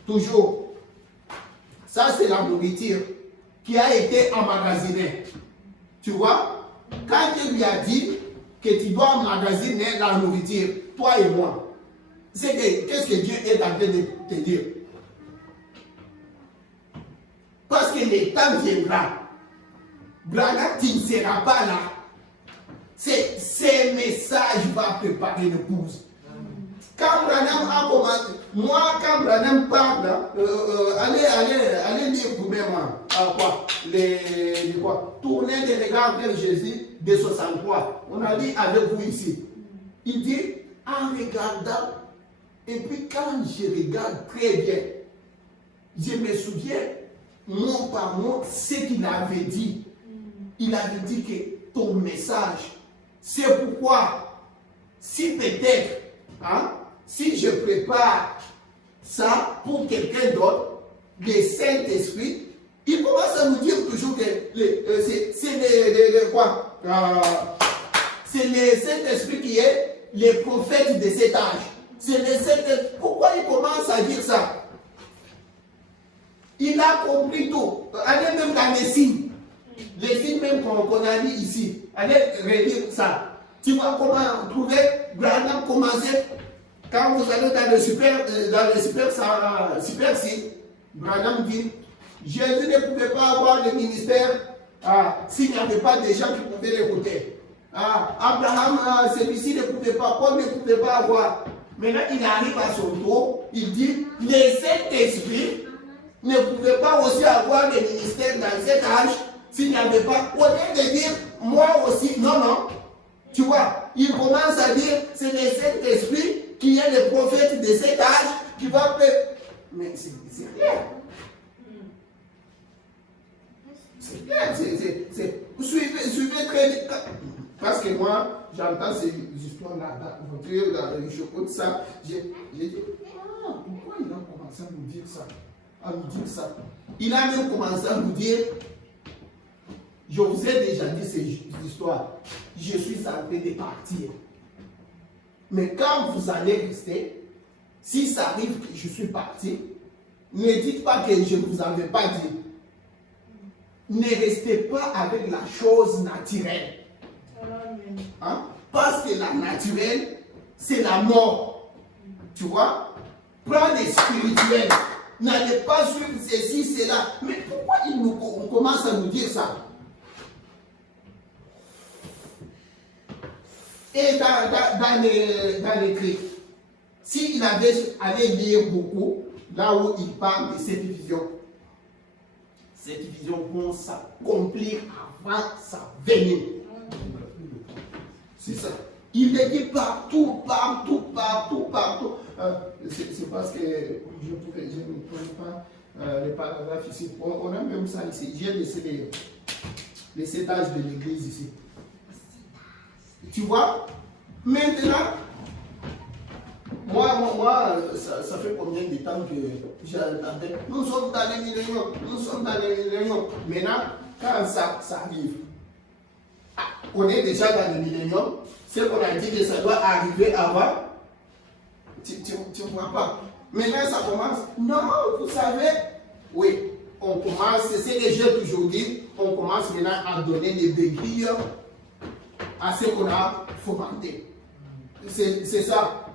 toujours, ça c'est la nourriture qui a été emmagasinée. Tu vois, quand il lui a dit que tu dois emmagasiner la nourriture, toi et moi, c'est que qu'est-ce que Dieu est en train de te dire? Parce que le temps viendra. Branham, tu ne seras pas là. Ces messages vont préparer l'épouse. Quand Branham a commencé, moi, quand Branham parle, allez lire vous-même quoi? Tourner des regards vers Jésus de 63. On a lu avec vous ici. Il dit, en regardant, et puis quand je regarde très bien, je me souviens, mot par mot, ce qu'il avait dit. Il avait dit que ton message, c'est pourquoi, si peut-être, si je prépare ça pour quelqu'un d'autre, le Saint-Esprit, il commence à nous dire toujours que c'est quoi? C'est le Saint-Esprit qui est le prophète de cet âge. C'est le Saint-Esprit. Pourquoi il commence à dire ça? Il a compris tout. Allez même dans les signes. Les signes même qu'on a dit ici. Allez relire ça. Tu vois comment trouver Branham commencer. Quand vous allez dans le super signes, Branham dit, Jésus ne pouvait pas avoir le ministère s'il n'y avait pas des gens qui pouvaient l'écouter. Abraham, celui-ci ne pouvait pas, Paul ne pouvait pas avoir. Maintenant, il arrive à son tour, il dit, les Saint-Esprit ne pouvaient pas aussi avoir le ministère dans cet âge s'il n'y avait pas, au lieu de dire, moi aussi, non, non. Tu vois, il commence à dire, c'est le Saint-Esprit qui est le prophète de cet âge qui va faire. Mais c'est rien. C'est bien, suivez très vite. Parce que moi, j'entends ces histoires-là, je ça, j'ai dit, pourquoi il a commencé à nous dire ça? Il a même commencé à nous dire, je vous ai déjà dit ces histoires, je suis en train de partir. Mais quand vous allez rester, si ça arrive que je suis parti, ne dites pas que je ne vous avais pas dit. Ne restez pas avec la chose naturelle. Hein? Parce que la naturelle, c'est la mort. Tu vois? Prends les spirituels. N'allez pas suivre ceci, cela. Mais pourquoi on commence à nous dire ça? Et dans l'écrit, s'il avait allé lire beaucoup, là où il parle de cette vision vont s'accomplir avant sa venue. C'est ça. Il le dit partout. C'est parce que je ne connais pas les paragraphes ici. On a même ça ici. J'ai laissé les étages de l'église ici. Tu vois? Maintenant, moi, ça fait combien de temps que j'entendais? Nous sommes dans les milléniums. Maintenant, quand ça arrive, on est déjà dans les milléniums. Ce qu'on a dit que ça doit arriver avant, tu ne vois pas. Maintenant, ça commence. Non, vous savez, oui, on commence, c'est ce que j'ai toujours dit, on commence maintenant à donner des béquilles à ce qu'on a fomenté. C'est ça.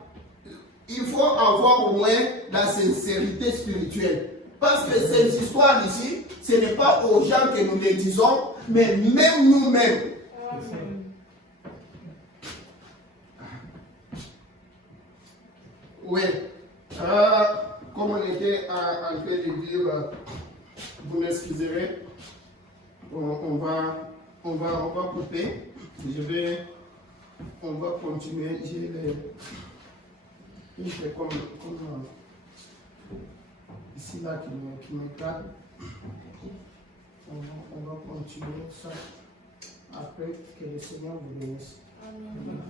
Il faut avoir au moins la sincérité spirituelle. Parce que ces histoires ici, ce n'est pas aux gens que nous les disons, mais même nous-mêmes. Oui. Comme on était en train de dire, vous m'excuserez, on va couper. On va continuer. J'ai comme ici là qui me cadre. On va continuer ça après que le Seigneur vous bénisse. Amen.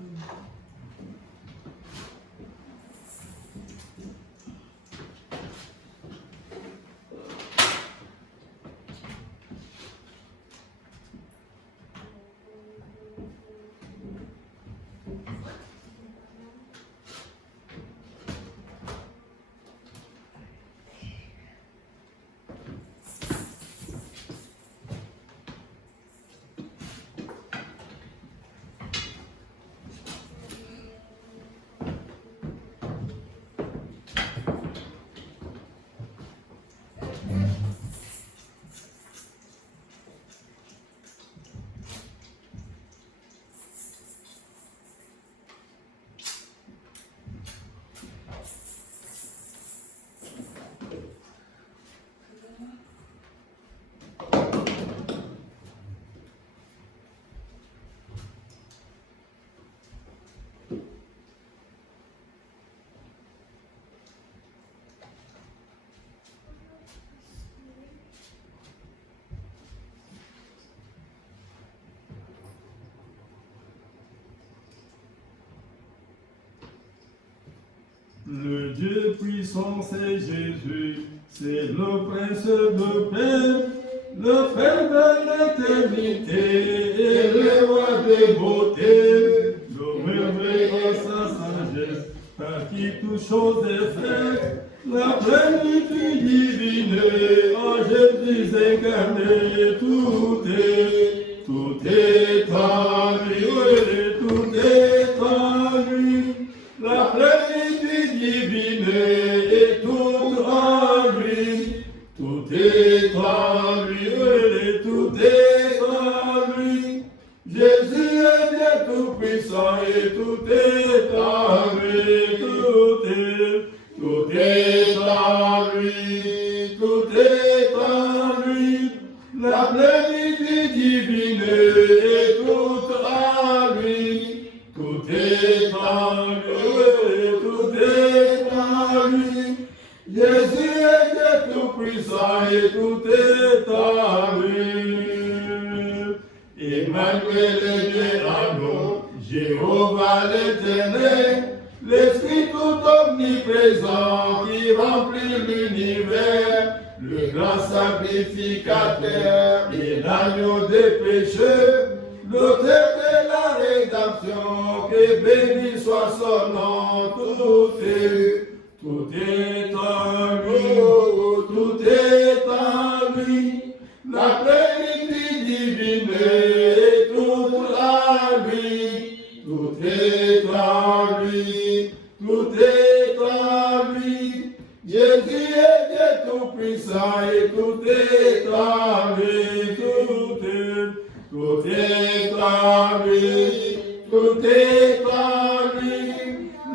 Le Dieu puissant, c'est Jésus, c'est le Prince de paix, le Père de l'éternité et le Roi de beauté, le merveilleux en sa sagesse, par qui toute chose est faite, la plénitude divine, en Jésus incarné, tout est en lui, oui, tout est en lui, la plénitude divine est tout en lui, tout est en lui, oui, tout est en lui. Jésus est Dieu tout-puissant et tout est en lui, tout est en lui, tout est en lui. La plénitude divine est toute en lui, tout est en lui, tout est en lui. Jésus est Dieu tout-puissant et tout est en lui. Emmanuel est Dieu en nous, Jéhovah l'Éternel, l'Esprit tout omniprésent qui remplit l'univers, le grand sacrificateur et l'agneau des pécheurs, l'auteur de la rédemption, que béni soit son nom, tout est en lui, tout est en lui. La plénitude divine est toute en lui, tout est en lui, tout est en lui. Jésus est Dieu tout-puissant et tout est en lui, tout est en lui, tout est en lui.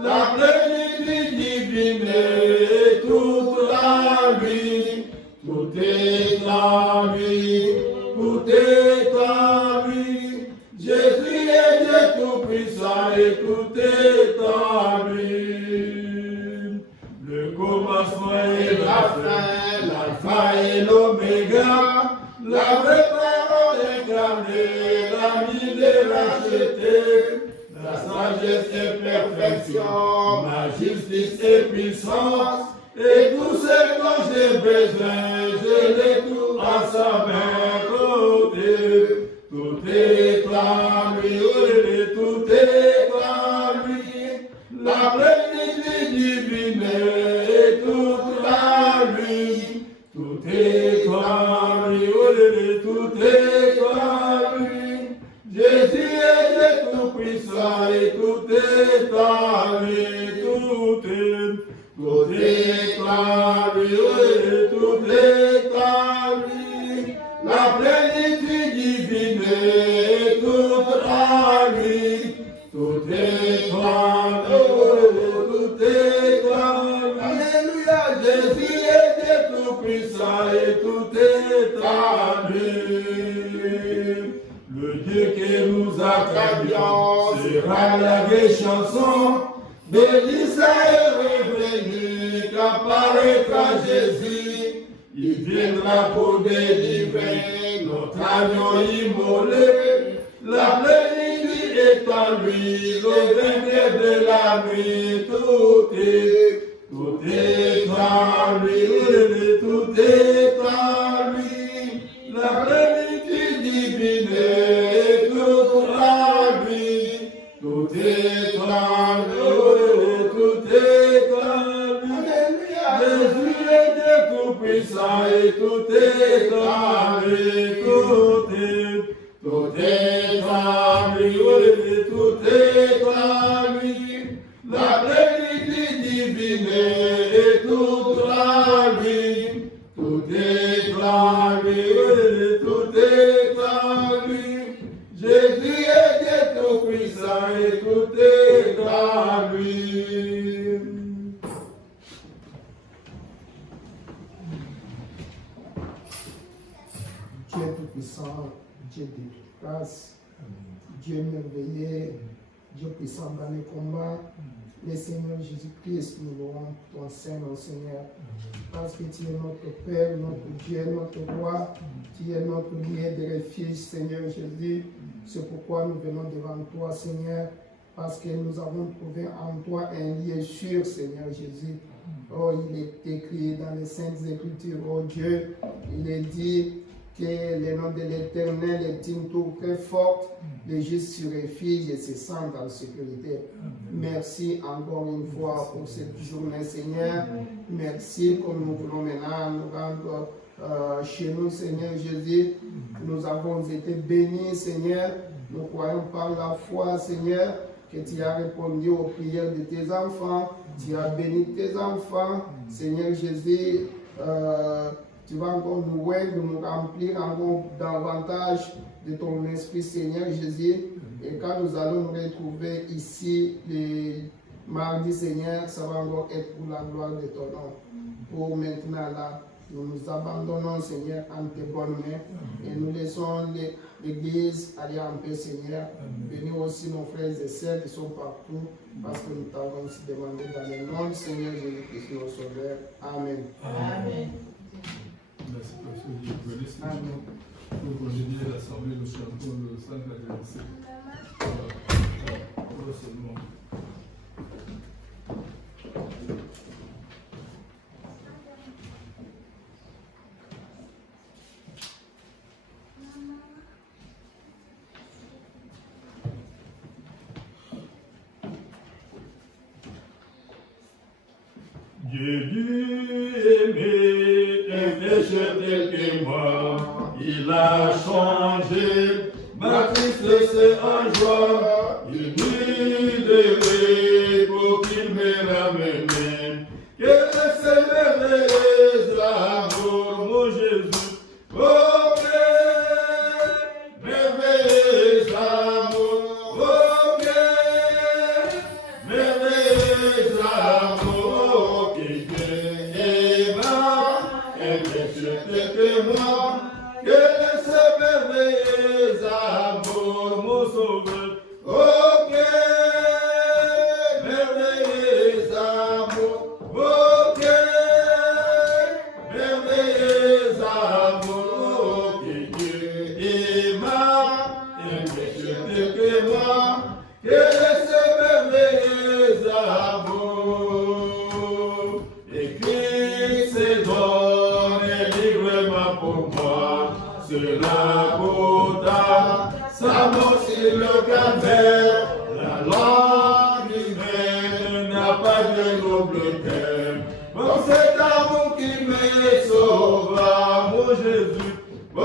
La plénitude divine est toute en lui. Tout est en lui, tout est en lui. Jésus est Dieu tout-puissant et tout est en lui. Le commencement et la fin, l'alpha et l'oméga, la vraie parole incarnée, l'ami de racheté, la sagesse et perfection, la justice et puissance. Et tout ce dont j'ai besoin, je l'ai tout à sa main, tout est en lui, oui, tout est en lui. La plénitude divine est toute en lui, tout est en lui, oui, tout est en lui. Jésus est Dieu tout-puissant et tout est en lui, tout est en lui, oui, tout est en lui. La plénitude divine est toute en lui, tout est en lui, tout est en lui. Alléluia, Jésus est Dieu tout-puissant et tout est en lui. Le Dieu que nous accueillons sera la vieille chanson d'Élisée revenu, qu'apparaîtra Jésus. Il viendra pour délivrer notre agneau immolé. La plénitude est en lui, le vainqueur de la nuit. Tout est en lui, tout est en lui. La plénitude divine est toute en lui. Tout est en lui, tout est en lui. Jésus est Dieu tout-puissant et tout est en lui. Tout est en lui, oui, tout est en lui. La plénitude divine est toute en lui. Tout est en lui, oui, tout est en lui. Jésus est Dieu tout-puissant et tout est en lui. Dieu tout-puissant, Dieu de toute grâce, Dieu merveilleux, Dieu puissant dans les combats. Le Seigneur Jésus-Christ, nous louons ton Saint-Nom, Seigneur, parce que tu es notre Père, notre Dieu, notre Roi, tu es notre lien de refuge, Seigneur Jésus. C'est pourquoi nous venons devant toi, Seigneur, parce que nous avons trouvé en toi un lieu sûr, Seigneur Jésus. Oh, il est écrit dans les Saintes Écritures, oh Dieu, il est dit que le nom de l'Éternel est une tour très forte. Les justes se réfugient et se sentent en sécurité. Merci encore une fois pour cette journée, Seigneur. Merci comme nous voulons maintenant nous rendre chez nous, Seigneur Jésus. Nous avons été bénis, Seigneur. Nous croyons par la foi, Seigneur, que tu as répondu aux prières de tes enfants. Tu as béni tes enfants. Seigneur Jésus, tu vas encore nous aider, nous remplir encore davantage de ton esprit, Seigneur Jésus. Et quand nous allons nous retrouver ici les mardis, Seigneur, ça va encore être pour la gloire de ton nom. Pour maintenant, là, nous nous abandonnons, Seigneur, en tes bonnes mains. Et nous laissons l'Église aller en paix, Seigneur. Bénis aussi nos frères et sœurs qui sont partout, parce que nous t'avons aussi demandé dans le nom du Seigneur Jésus-Christ, notre Sauveur. Amen. Amen. Merci, Pasteur Dieu. Bénisse. Amen. Pour continuer l'assemblée, nous chantons le 185. Pour seulement. Dieu aimé et péché tel que moi, il a changé ma tristesse en joie, il m'y devait pour qu'il me ramène. Quel est ce merveilleux amour, mon Jésus, oh merveilleux amour, oh merveilleux amour, qui que moi, quel est ce merveilleux amour, mon sauveur, oh merveilleux amour, oh merveilleux amour, que Dieu aima, et plus que moi, quel est ce merveilleux amour, et Christ se donne librement pour moi, cela vaudra sa mort sur le calvaire, la langue humaine n'a pas de noble cœur, pour cet amour qui me sauva, mon Jésus, oh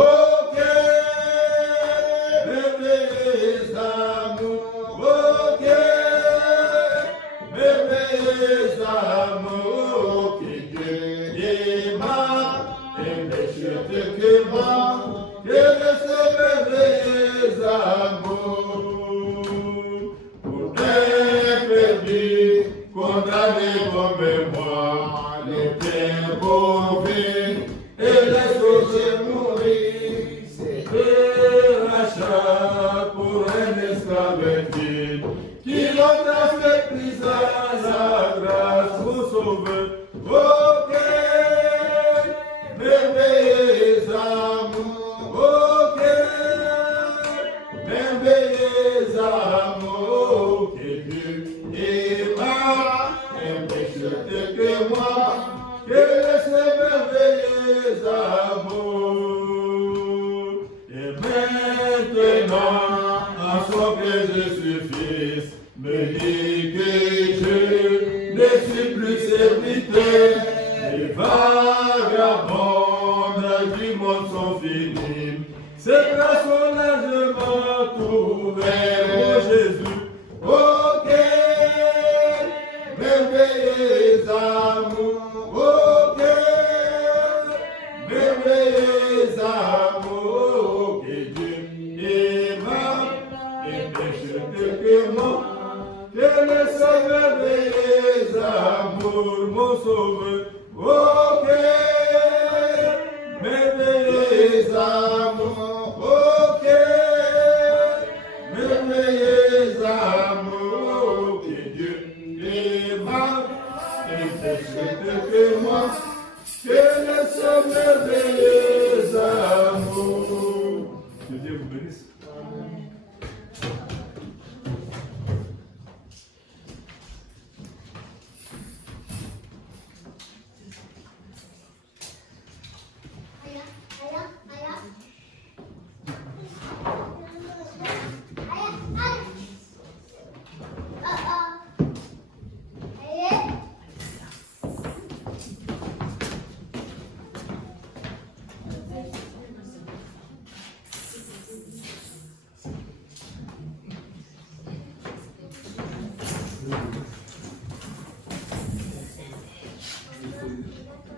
merveilleux amour, oh merveilleux amour, que Dieu aima, et péché que moi, quel est ce merveilleux amour, pour être perdu, condamné comme moi, les peines mauvais, et les péchés mourir, c'est un rachat pour un esclavage, qui longtemps fait prise à la grâce, mon sauveur, oh merveilleux amour, oh merveilleux amour, que Dieu aima, et péché que moi, quel est ce merveilleux amour, et maintenant, en son que je suis fils, me dit que je ne suis plus serviteur, les vagabonds du monde sont finis. C'est grâce au largement ouvert, mon Jésus, oh merveilleux amour, oh merveilleux amour, que Dieu aima, et péché que moi, quel est ce merveilleux amour, mon sauveur, oh merveilleux amour, oh merveilleux amour, que Dieu aima, et péché que moi, quel est ce merveilleux amour. Que Dieu vous bénisse. Aya. Jésus.